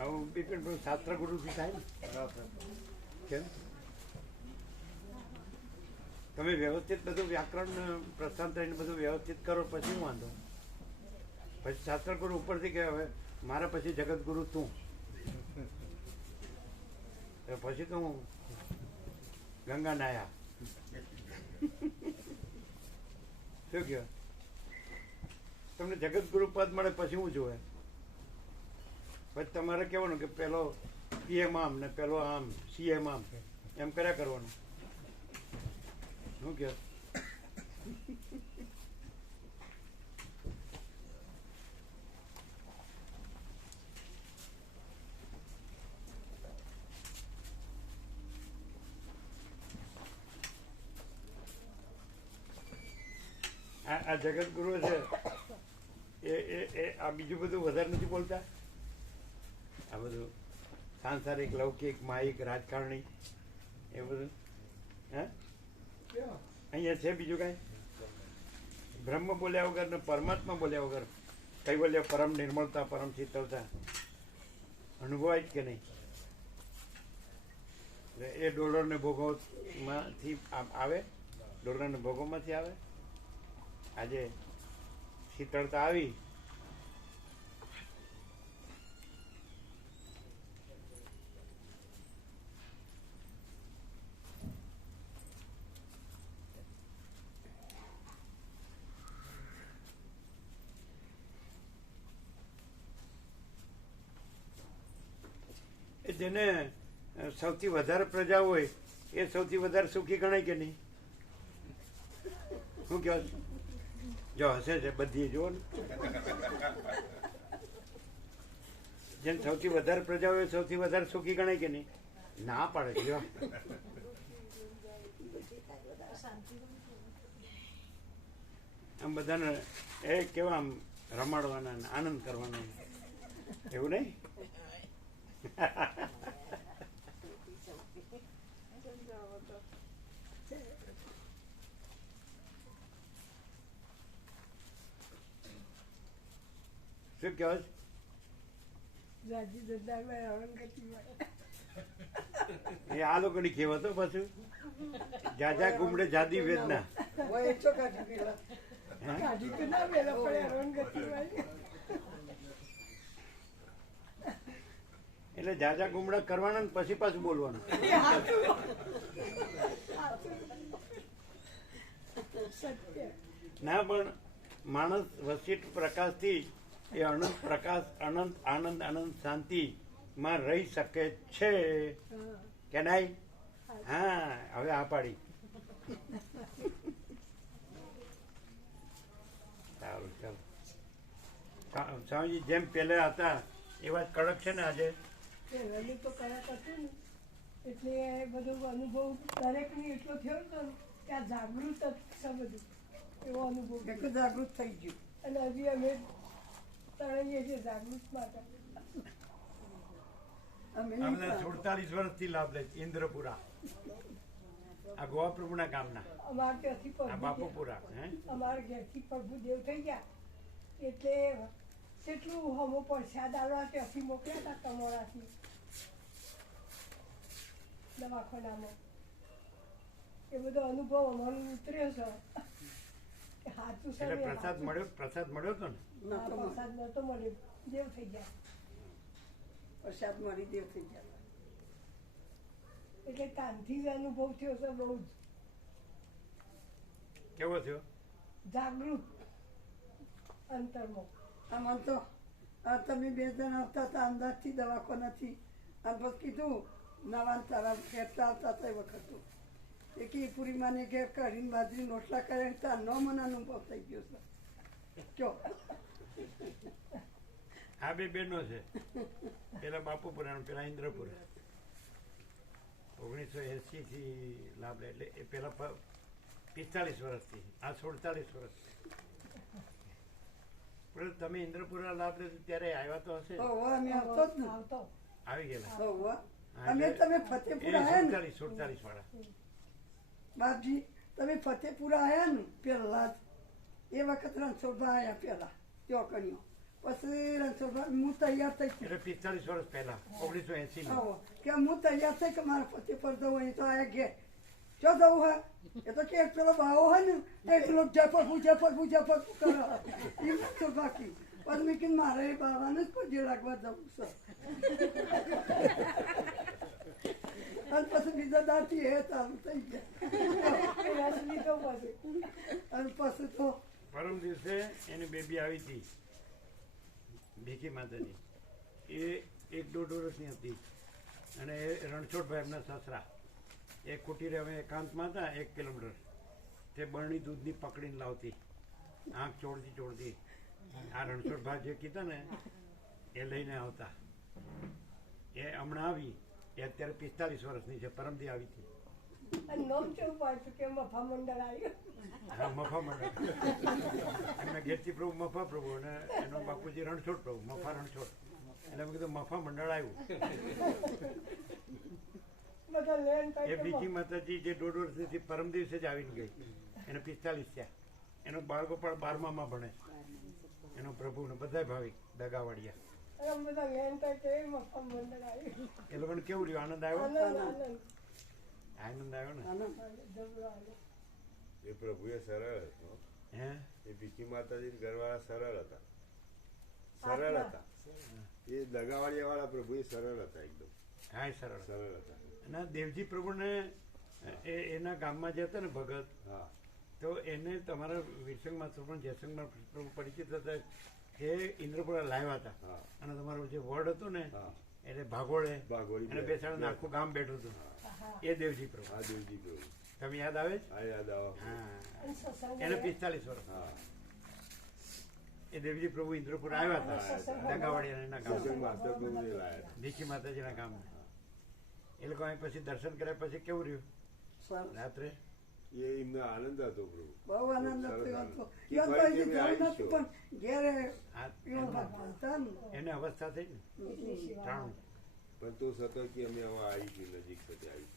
આવું બિપિન શાસ્ત્ર ગુરુથી થાય ને. કેમ તમે વ્યવસ્થિત બધું વ્યાકરણ પ્રસ્થાંતર બધું વ્યવસ્થિત કરો પછી હું વાંધો. પછી શાસ્ત્ર ગુરુ ઉપરથી કે હવે મારા પછી જગત ગુરુ તું, પછી તો હું ગંગા નાયા. શું કહો? તમને જગત ગુરુ પદ મળે પછી હું જોવે. પછી તમારે કહેવાનું કે પેલો પીએમ આમ ને પેલો આમ સીએમ આમ એમ કર્યા કરવાનું. શું કહો? આ જગત ગુરુ છે એ આ બીજું બધું વધારે નથી બોલતા. આ બધું સાંસારિક લૌકિક માયિક રાજકારણી એ બધું હે અહીંયા છે બીજું કાંઈ? બ્રહ્મ બોલ્યા વગર ને પરમાત્મા બોલ્યા વગર કૈવલ્ય પરમ નિર્મળતા પરમ શીતળતા અનુભવાય કે નહીં? એ ડોલરને ભોગવમાંથી આવે, ડોલરને ભોગવમાંથી આવે. આજે શીતળતા આવી. જેને સૌથી વધારે પ્રજા હોય એ સૌથી વધારે સુખી ગણાય કે નહીં? શું કહેવાય? જો હશે છે બધી જુઓ ને, જેને સૌથી વધારે પ્રજા હોય સૌથી વધારે સુખી ગણાય કે નહીં? ના પાડે છે. જો આમ બધાને એ કેવા આમ રમાડવાના આનંદ કરવાનો એવું નહીં. શું કહેવાય? એ આ લોકોની કહેવત હો. પાછું જાજા ગુમડે જાદી વેદના. એટલે જાજા ગુમડા કરવાના ને પછી પાછું બોલવાનું. ના પણ માણસ વસીઠ પ્રકાશથી એ અનંત પ્રકાશ અનંત આનંદ આનંદ શાંતિ માં રહી શકે છે કે નહીં? હા, હવે આ પાડી. સારું ચાલો. સ્વામીજી જેમ પેલા હતા એવા જ કડક છે ને આજે? તો કડક હતું ને એટલે બધું અનુભવ દરેકને એટલો થયો હતો ને કે આ જાગૃત છે બધું. એવો અનુભવ જાગૃત થઈ ગયું. અને હજી અમે તણાઈએ છીએ જાગૃત માટે. 47 વર્ષથી લાભ લે છે. ઇન્દ્રપુરા આ ગોવા પ્રભુના ગામના અમારે ત્યાંથી આ બાપુપુરા અમારા ઘેરથી પ્રભુદેવ થઈ ગયા એટલે કેટલું હમો પ્રસાદ આવવા ત્યાંથી મોકલ્યા હતા કમોડાથી દવાખાનામાં. એ બધો અનુભવ અમારો ઉતર્યો છે. સાચું છે. પ્રસાદ મળ્યો હતો ને? પ્રસાદ નતો મળ્યો. દેવ થઈ ગયા. પ્રસાદ મળી દેવ થઈ ગયા. એટલે તાનથી જ અનુભવ થયો છે બહુ જ. કેવો થયો? જાગૃત અંતરમાં. આમ તો તમે 2 જણ આવતા હતા અંદાજથી દવાખાનાથી અને પછી કીધું નવા તારા ખેતર આવતા હતા એ વખત એ કે પૂરીમાને ઘેર કાઢીને બાજરી રોટલા કર્યા ત્યાં ન મને અનુભવ થઈ ગયો છે કયો આ બે બહેનો છે, પેલા બાપુપુરા પેલા ઇન્દ્રપુરા. 1980 થી લાભ લે એટલે એ પેલા 45 વર્ષથી, આ 47 વર્ષ. પણ તમે ઇન્દ્રપુરા લાભ લેતો ત્યારે આવ્યા તો હશે, અમે આવતો જ ને આવી ગયેલા. અમે તમે ફતેપુરા આવ્યા ને 47 વાળા બાપજી, તમે ફતેપુરા આવ્યા ને પેલા જ એ વખત રણછોડભા આવ્યા પેલા ત્યાં કર્યો, પછી રણછોડભા હું તૈયાર થઈ એટલે 45 વર્ષ પહેલા 1980 માં. કે હું તૈયાર થઈ કે મારા ફતે પર જવું હોય તો આયા ઘેર જો જવું હોય એ તો કે પેલો ભાવો હોય ને એક લોક જફરવું કરે એ રણછોડભા કી પછી મેં કીધું મારે એ બાવાને જ કોઈ રાખવા જવું છે અને પછી બીજા દાંતી એ ચાલુ થઈ ગયા અને પછી તો પરમ દિવસે એની બેબી આવી હતી ભીખી માતાજી, એ 1-1.5 વર્ષની હતી અને એ રણછોડભાઈ એમના સસરા એ કુટીરે અમે એકાંતમાં હતા 1 કિલોમીટર, તે બરણી દૂધની પકડીને લાવતી, આંખ ચોળતી આ રણછોડભાઈ જે કીધા ને એ લઈને આવતા. એ હમણાં આવી, એ અત્યારે 45 વર્ષની છે, પરમથી આવી હતી. હા, મફા મંડળ. એમના ઘેરથી પ્રભુ મફા પ્રભુ અને એનો બાપુજી રણછોડ પ્રભુ, મફા રણછોડ. એટલે અમે કીધું મફા મંડળ આવ્યું. એ બીજી માતાજી જે 1.5 વર્ષથી પરમ દિવસે જ આવીને ગઈ, એને 45 થયા. એનો બાળગોપાળ 12માં ભણે, એનો પ્રભુ ને બધા ભાવિક દગાવાડિયા. એ લોકોને કેવું રહ્યું? આનંદ આવ્યો? આનંદ આવ્યો ને? એ પ્રભુ એ સરળ હતો. હે, એ ભીખી માતાજી ઘરવાળા સરળ હતા, સરળ હતા. એ દગાવાડિયા વાળા પ્રભુ એ સરળ હતા, એકદમ હા, સરળ સરળ હતા. અને દેવજી પ્રભુને એના ગામમાં જે હતા ને ભગત, હા, તો એને તમારા વિરસંગમાં પણ જયસંગમાં પ્રભુ પરિચિત હતા, એ ઇન્દ્રપુરા લાવ્યા હતા. હા. અને તમારું જે વોર્ડ હતું ને હા, એટલે ભાગોળે ભાગોળી અને બેસાડીને આખું ગામ બેઠું હતું, એ દેવજી પ્રભુ. આ દેવજી પ્રભુ તમે યાદ આવે છે? આ યાદ આવા. હા, એને 45 વર્ષ. હા, એ દેવજી પ્રભુ ઇન્દ્રપુરા આવ્યા હતા દગાવાડિયાના ગામ, સત્સંગ માસ્ટર પ્રભુ ને લાયા હતા. ભીખી માતાજીના ગામમાં. એ લોકો અહીં પછી દર્શન કર્યા પછી કેવું રહ્યું રાત્રે? એ એમને આનંદ હતો પ્રભુ, બહુ આનંદ સરસ હતો. આનંદ. ઈવન તો હજી જવું નતું પણ ઘેરે આ ઈવન ભણતા ને એને અવસ્થા થઈ ને 93. પણ તો સતત કે અમે હવે આવી ગયું, નજીક સાથે આવી ગયું.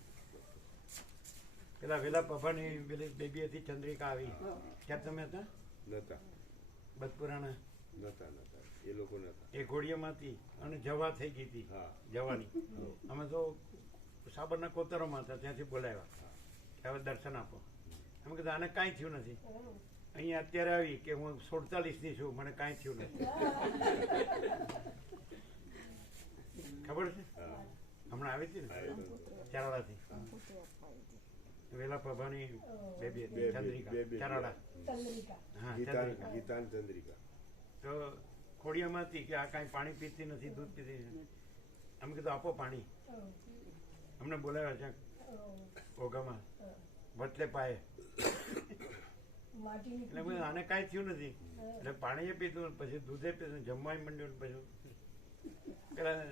પેલા વેલા પભાની પેલી બેબી હતી ચંદ્રિકા આવી, ક્યાં તમે હતા? નતા બદપુરાના નતા એ લોકો નતા. એ ઘોડિયામાં હતી અને જવા થઈ ગઈ હતી, હા. જવાની. અમે તો સાબરના કોતરોમાં હતા, ત્યાંથી બોલાવ્યા કે હવે દર્શન આપો. અમે કીધું આને કાંઈ થયું નથી. અહીંયા અત્યારે આવી કે હું 47ની છું, મને કાંઈ થયું નથી. ખબર છે? હા, હમણાં આવી હતી ને આવ્યો તો. ચારાડાથી. વેલા પ્રભાની બેબી હતી, બે- ચંદ્રિકા, બે- બે- ચારાડા. હા, ચંદ્રિકા. ગીતાન ચંદ્રિકા. તો ખોડિયામાં હતી કે આ કાંઈ પાણી પીતી નથી, દૂધ પીતી નથી. અમે કીધું આપો પાણી. અમને બોલાવ્યા છે ઓગામાં વટલે પાયે. એટલે મેં આને કાંઈ થયું નથી. એટલે પાણીએ પીધું, પછી દૂધે પીધું, જમવાય માંડ્યું, પછી પેલા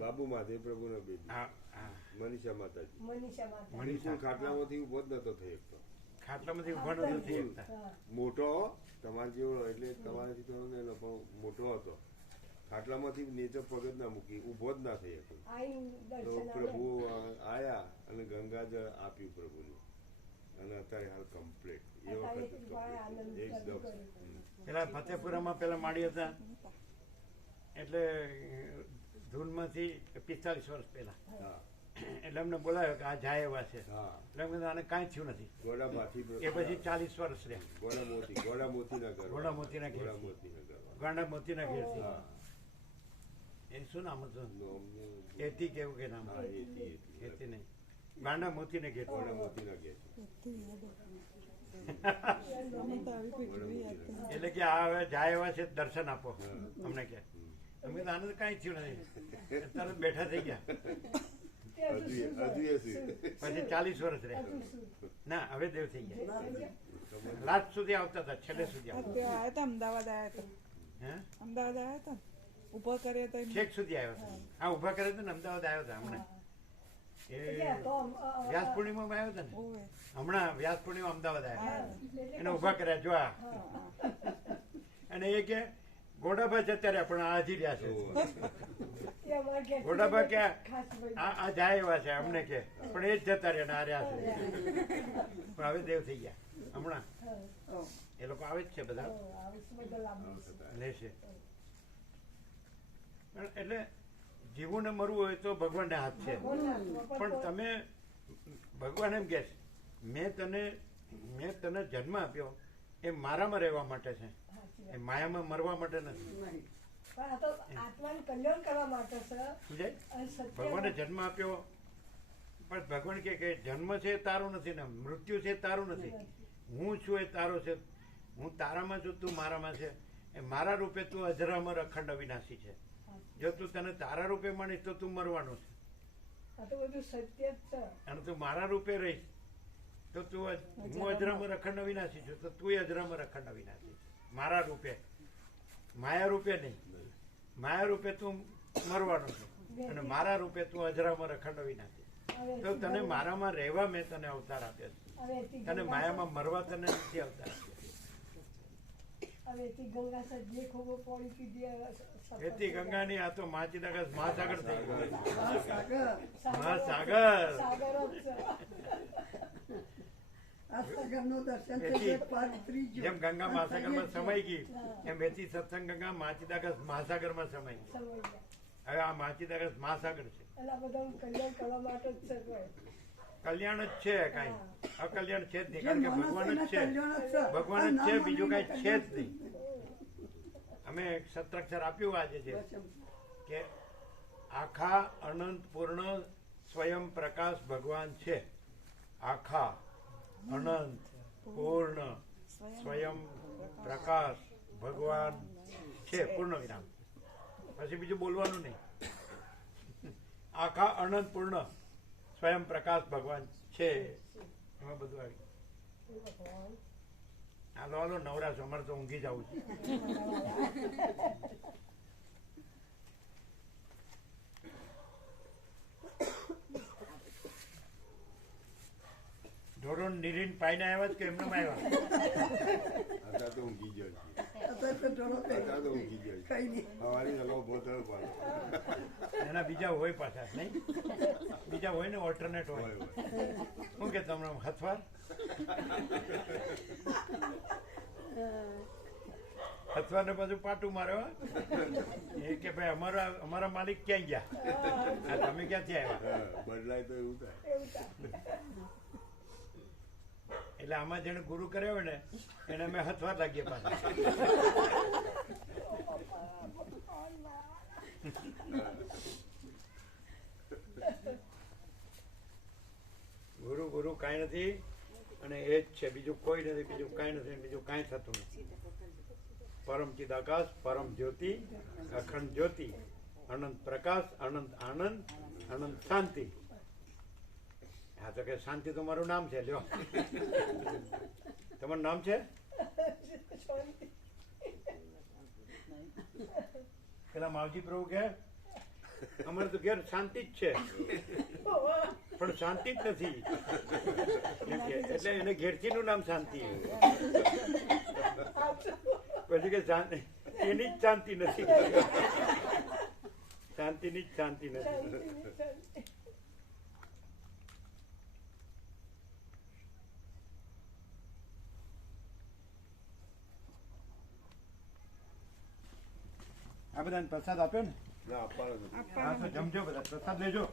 બાબુ મહાદેવ પ્રભુ નો બેબી હા હા મનીષા માતાજી. મનીષા બિલકુલ ખાટલામાંથી ઉભો જ નતો થઈ શકતો. ખાટલામાંથી ઉભા નથી થઈ શકતા. મોટો તમારે જેવો એટલે તમારાથી થોડો ને એનો પણ મોટો હતો. ખાટલામાંથી નીચે પગ જ ના મૂકી, ઉભો જ ના થઈ હતો. તો પ્રભુ આયા અને ગંગાજળ આપ્યું પ્રભુનું અને અત્યારે હાલ કમ્પ્લીટ એ વખત એકદમ. પેલા ફતેપુરામાં પેલા માળી હતા, એટલે ધૂનમાંથી 45 વર્ષ પહેલા. હા, એટલે અમને બોલાવ્યો કે આ જાય એવા છે. હા. એટલે અમે કીધું આને કાંઈ થયું નથી. ગોડામાંથી એ પછી 40 વર્ષ રહ્યા. ગોડા મોતીના ઘર. ગોડા મોતીના ઘેર. ગોડા મોતીના ઘર. ગાંડા મોતીના ઘેરથી. હા. એ શું નામ હતું? નોમનું- એથી કેવું કે નામ? હા, એથી. એથી નહીં, ગાંડા મોતીને ઘેર કોને મોતીના ઘેર છે. એટલે કે આ હવે જાય એવા છે દર્શન આપો અમને કે અમે તો આનંદ કાંઈ થયું નથી તરત બેઠા થઈ ગયા હજુ હશે. પછી 40 વર્ષ રહે ના હવે દેવ થઈ ગયા લાસ્ટ સુધી આવતા હતા છેલ્લે સુધી આવતા આવ્યા હતા અમદાવાદ આવ્યા હતા હે અમદાવાદ આવ્યા હતા ઉભા કર્યા હતા છેક સુધી આવ્યો હતો હા ઊભા કર્યા હતા ને અમદાવાદ આવ્યો હતા હમણાં એ વ્યાસ પૂર્ણિમામાં આવ્યો હતો ને હમણાં વ્યાસ પૂર્ણિમા અમદાવાદ આવ્યા એને ઊભા કર્યા જો આ અને એ કે ગોડાભા જતા રહ્યા પણ આ હજી રહ્યા છે ગોડાભા કે આ જાય એવા છે અમને કે પણ એ જ જતા રહ્યા ને આ રહ્યા છે પણ હવે દેવ થઈ ગયા હમણાં એ લોકો આવે જ છે બધા લેશે એટલે જીવવું ને મરવું હોય તો ભગવાનને હાથ છે પણ તમે ભગવાન એમ કે મેં તને જન્મ આપ્યો એ મારામાં રહેવા માટે છે એ માયામાં મરવા માટે નથી આત્માનું કલ્યાણ કરવા માટે છે. ભગવાને જન્મ આપ્યો પણ ભગવાન કે જન્મ છે એ તારું નથી ને મૃત્યુ છે એ તારું નથી હું છું એ તારો છે હું તારામાં છું તું મારામાં છે એ મારા રૂપે તું અજરામર અખંડ અવિનાશી છે જો તું તને તારા રૂપે માનીશ તો તું મરવાનો છે આ તો બધું સત્ય જ છે. અને તું મારા રૂપે રહીશ તો તું હું અજરામર અખંડ અવિનાશી છું તો તું અજરામર અખંડ અવિનાશી છે મારા રૂપે માયા રૂપે નહીં માયા રૂપે તું મરવાનો છે અને મારા રૂપે તું અજરામર અખંડ અવિનાશી તો તને મારામાં રહેવા મેં તને અવતાર આપ્યો છે તને માયામાં મરવા તને નથી અવતાર આપ્યો ગંગા સજ્જે ખૂબ પાણી પીધી એથી ગંગાની આ તો માચીદાગર મહાસાગર થઈ ગયો મહાસાગર મહાસાગર આ સાગરનું દર્શન થઈ ગયું, પાર ઉતરી ગયું. જેમ ગંગા મહાસાગરમાં સમાઈ ગઈ એમ એથી સત્સંગ ગંગા માચીદાગર મહાસાગરમાં સમાઈ ગઈ હવે આ માચીદાગર મહાસાગર છે કલ્યાણ કરવા માટે જ છે. કલ્યાણ જ છે કાંઈ અકલ્યાણ છે જ નહીં કારણ કે ભગવાન જ છે ભગવાન જ છે બીજું કાંઈ છે જ નહીં અમે એક સત્રાક્ષર આપ્યું આજે છે કે આખા અનંત પૂર્ણ સ્વયં પ્રકાશ ભગવાન છે આખા અનંત પૂર્ણ સ્વયં પ્રકાશ ભગવાન છે પૂર્ણ વિરામ પછી બીજું બોલવાનું નહીં આખા અનંત પૂર્ણ સ્વયં પ્રકાશ ભગવાન છે એમાં બધું આવી હાલો હાલો નવરા છો અમારે તો ઊંઘી જવું છે ઢોરો નીરીન પાઈને આવ્યા જ કે એમને આવ્યા અત્યારે તો ઊંઘી ગયો છે. અત્યારે તો ઢોરો અત્યારે તો ઊંઘી ગયો છે. કઈ નહીં. સવારે નવો બોતલ પાડો. એના બીજા હોય પાછા નહીં બીજા હોય ને ઓલ્ટરનેટ હોય શું કે તમને હથવાર હથવાર ને પાછું પાટું મારે હો. એ કે ભાઈ અમારા માલિક ક્યાં ગયા તમે ક્યાંથી આવ્યા હા, બદલાય તો એવું થાય. એટલે આમાં જેને ગુરુ કર્યો હોય ને એને અમે હથવાર લાગીએ પાછા ગુરુ ગુરુ કાંઈ નથી અને એ જ છે બીજું કોઈ નથી બીજું કાંઈ નથી બીજું કાંઈ થતું નથી પરમ ચિદાકાશ પરમ જ્યોતિ અખંડ જ્યોતિ અનંત પ્રકાશ અનંત આનંદ અનંત શાંતિ હા તો કે શાંતિ તો મારું નામ છે લ્યો તમારું નામ છે પેલા માવજી પ્રભુ કે અમારે તો ઘેર શાંતિ જ છે પણ શાંતિ જ નથી એટલે એને ઘેરથી નું નામ શાંતિ પછી કે એની જ શાંતિ નથી શાંતિની જ શાંતિ નથી આ બધાને પ્રસાદ આપ્યો ને ના આપવાનો નથી. હા તો જમજો બધા પ્રસાદ લેજો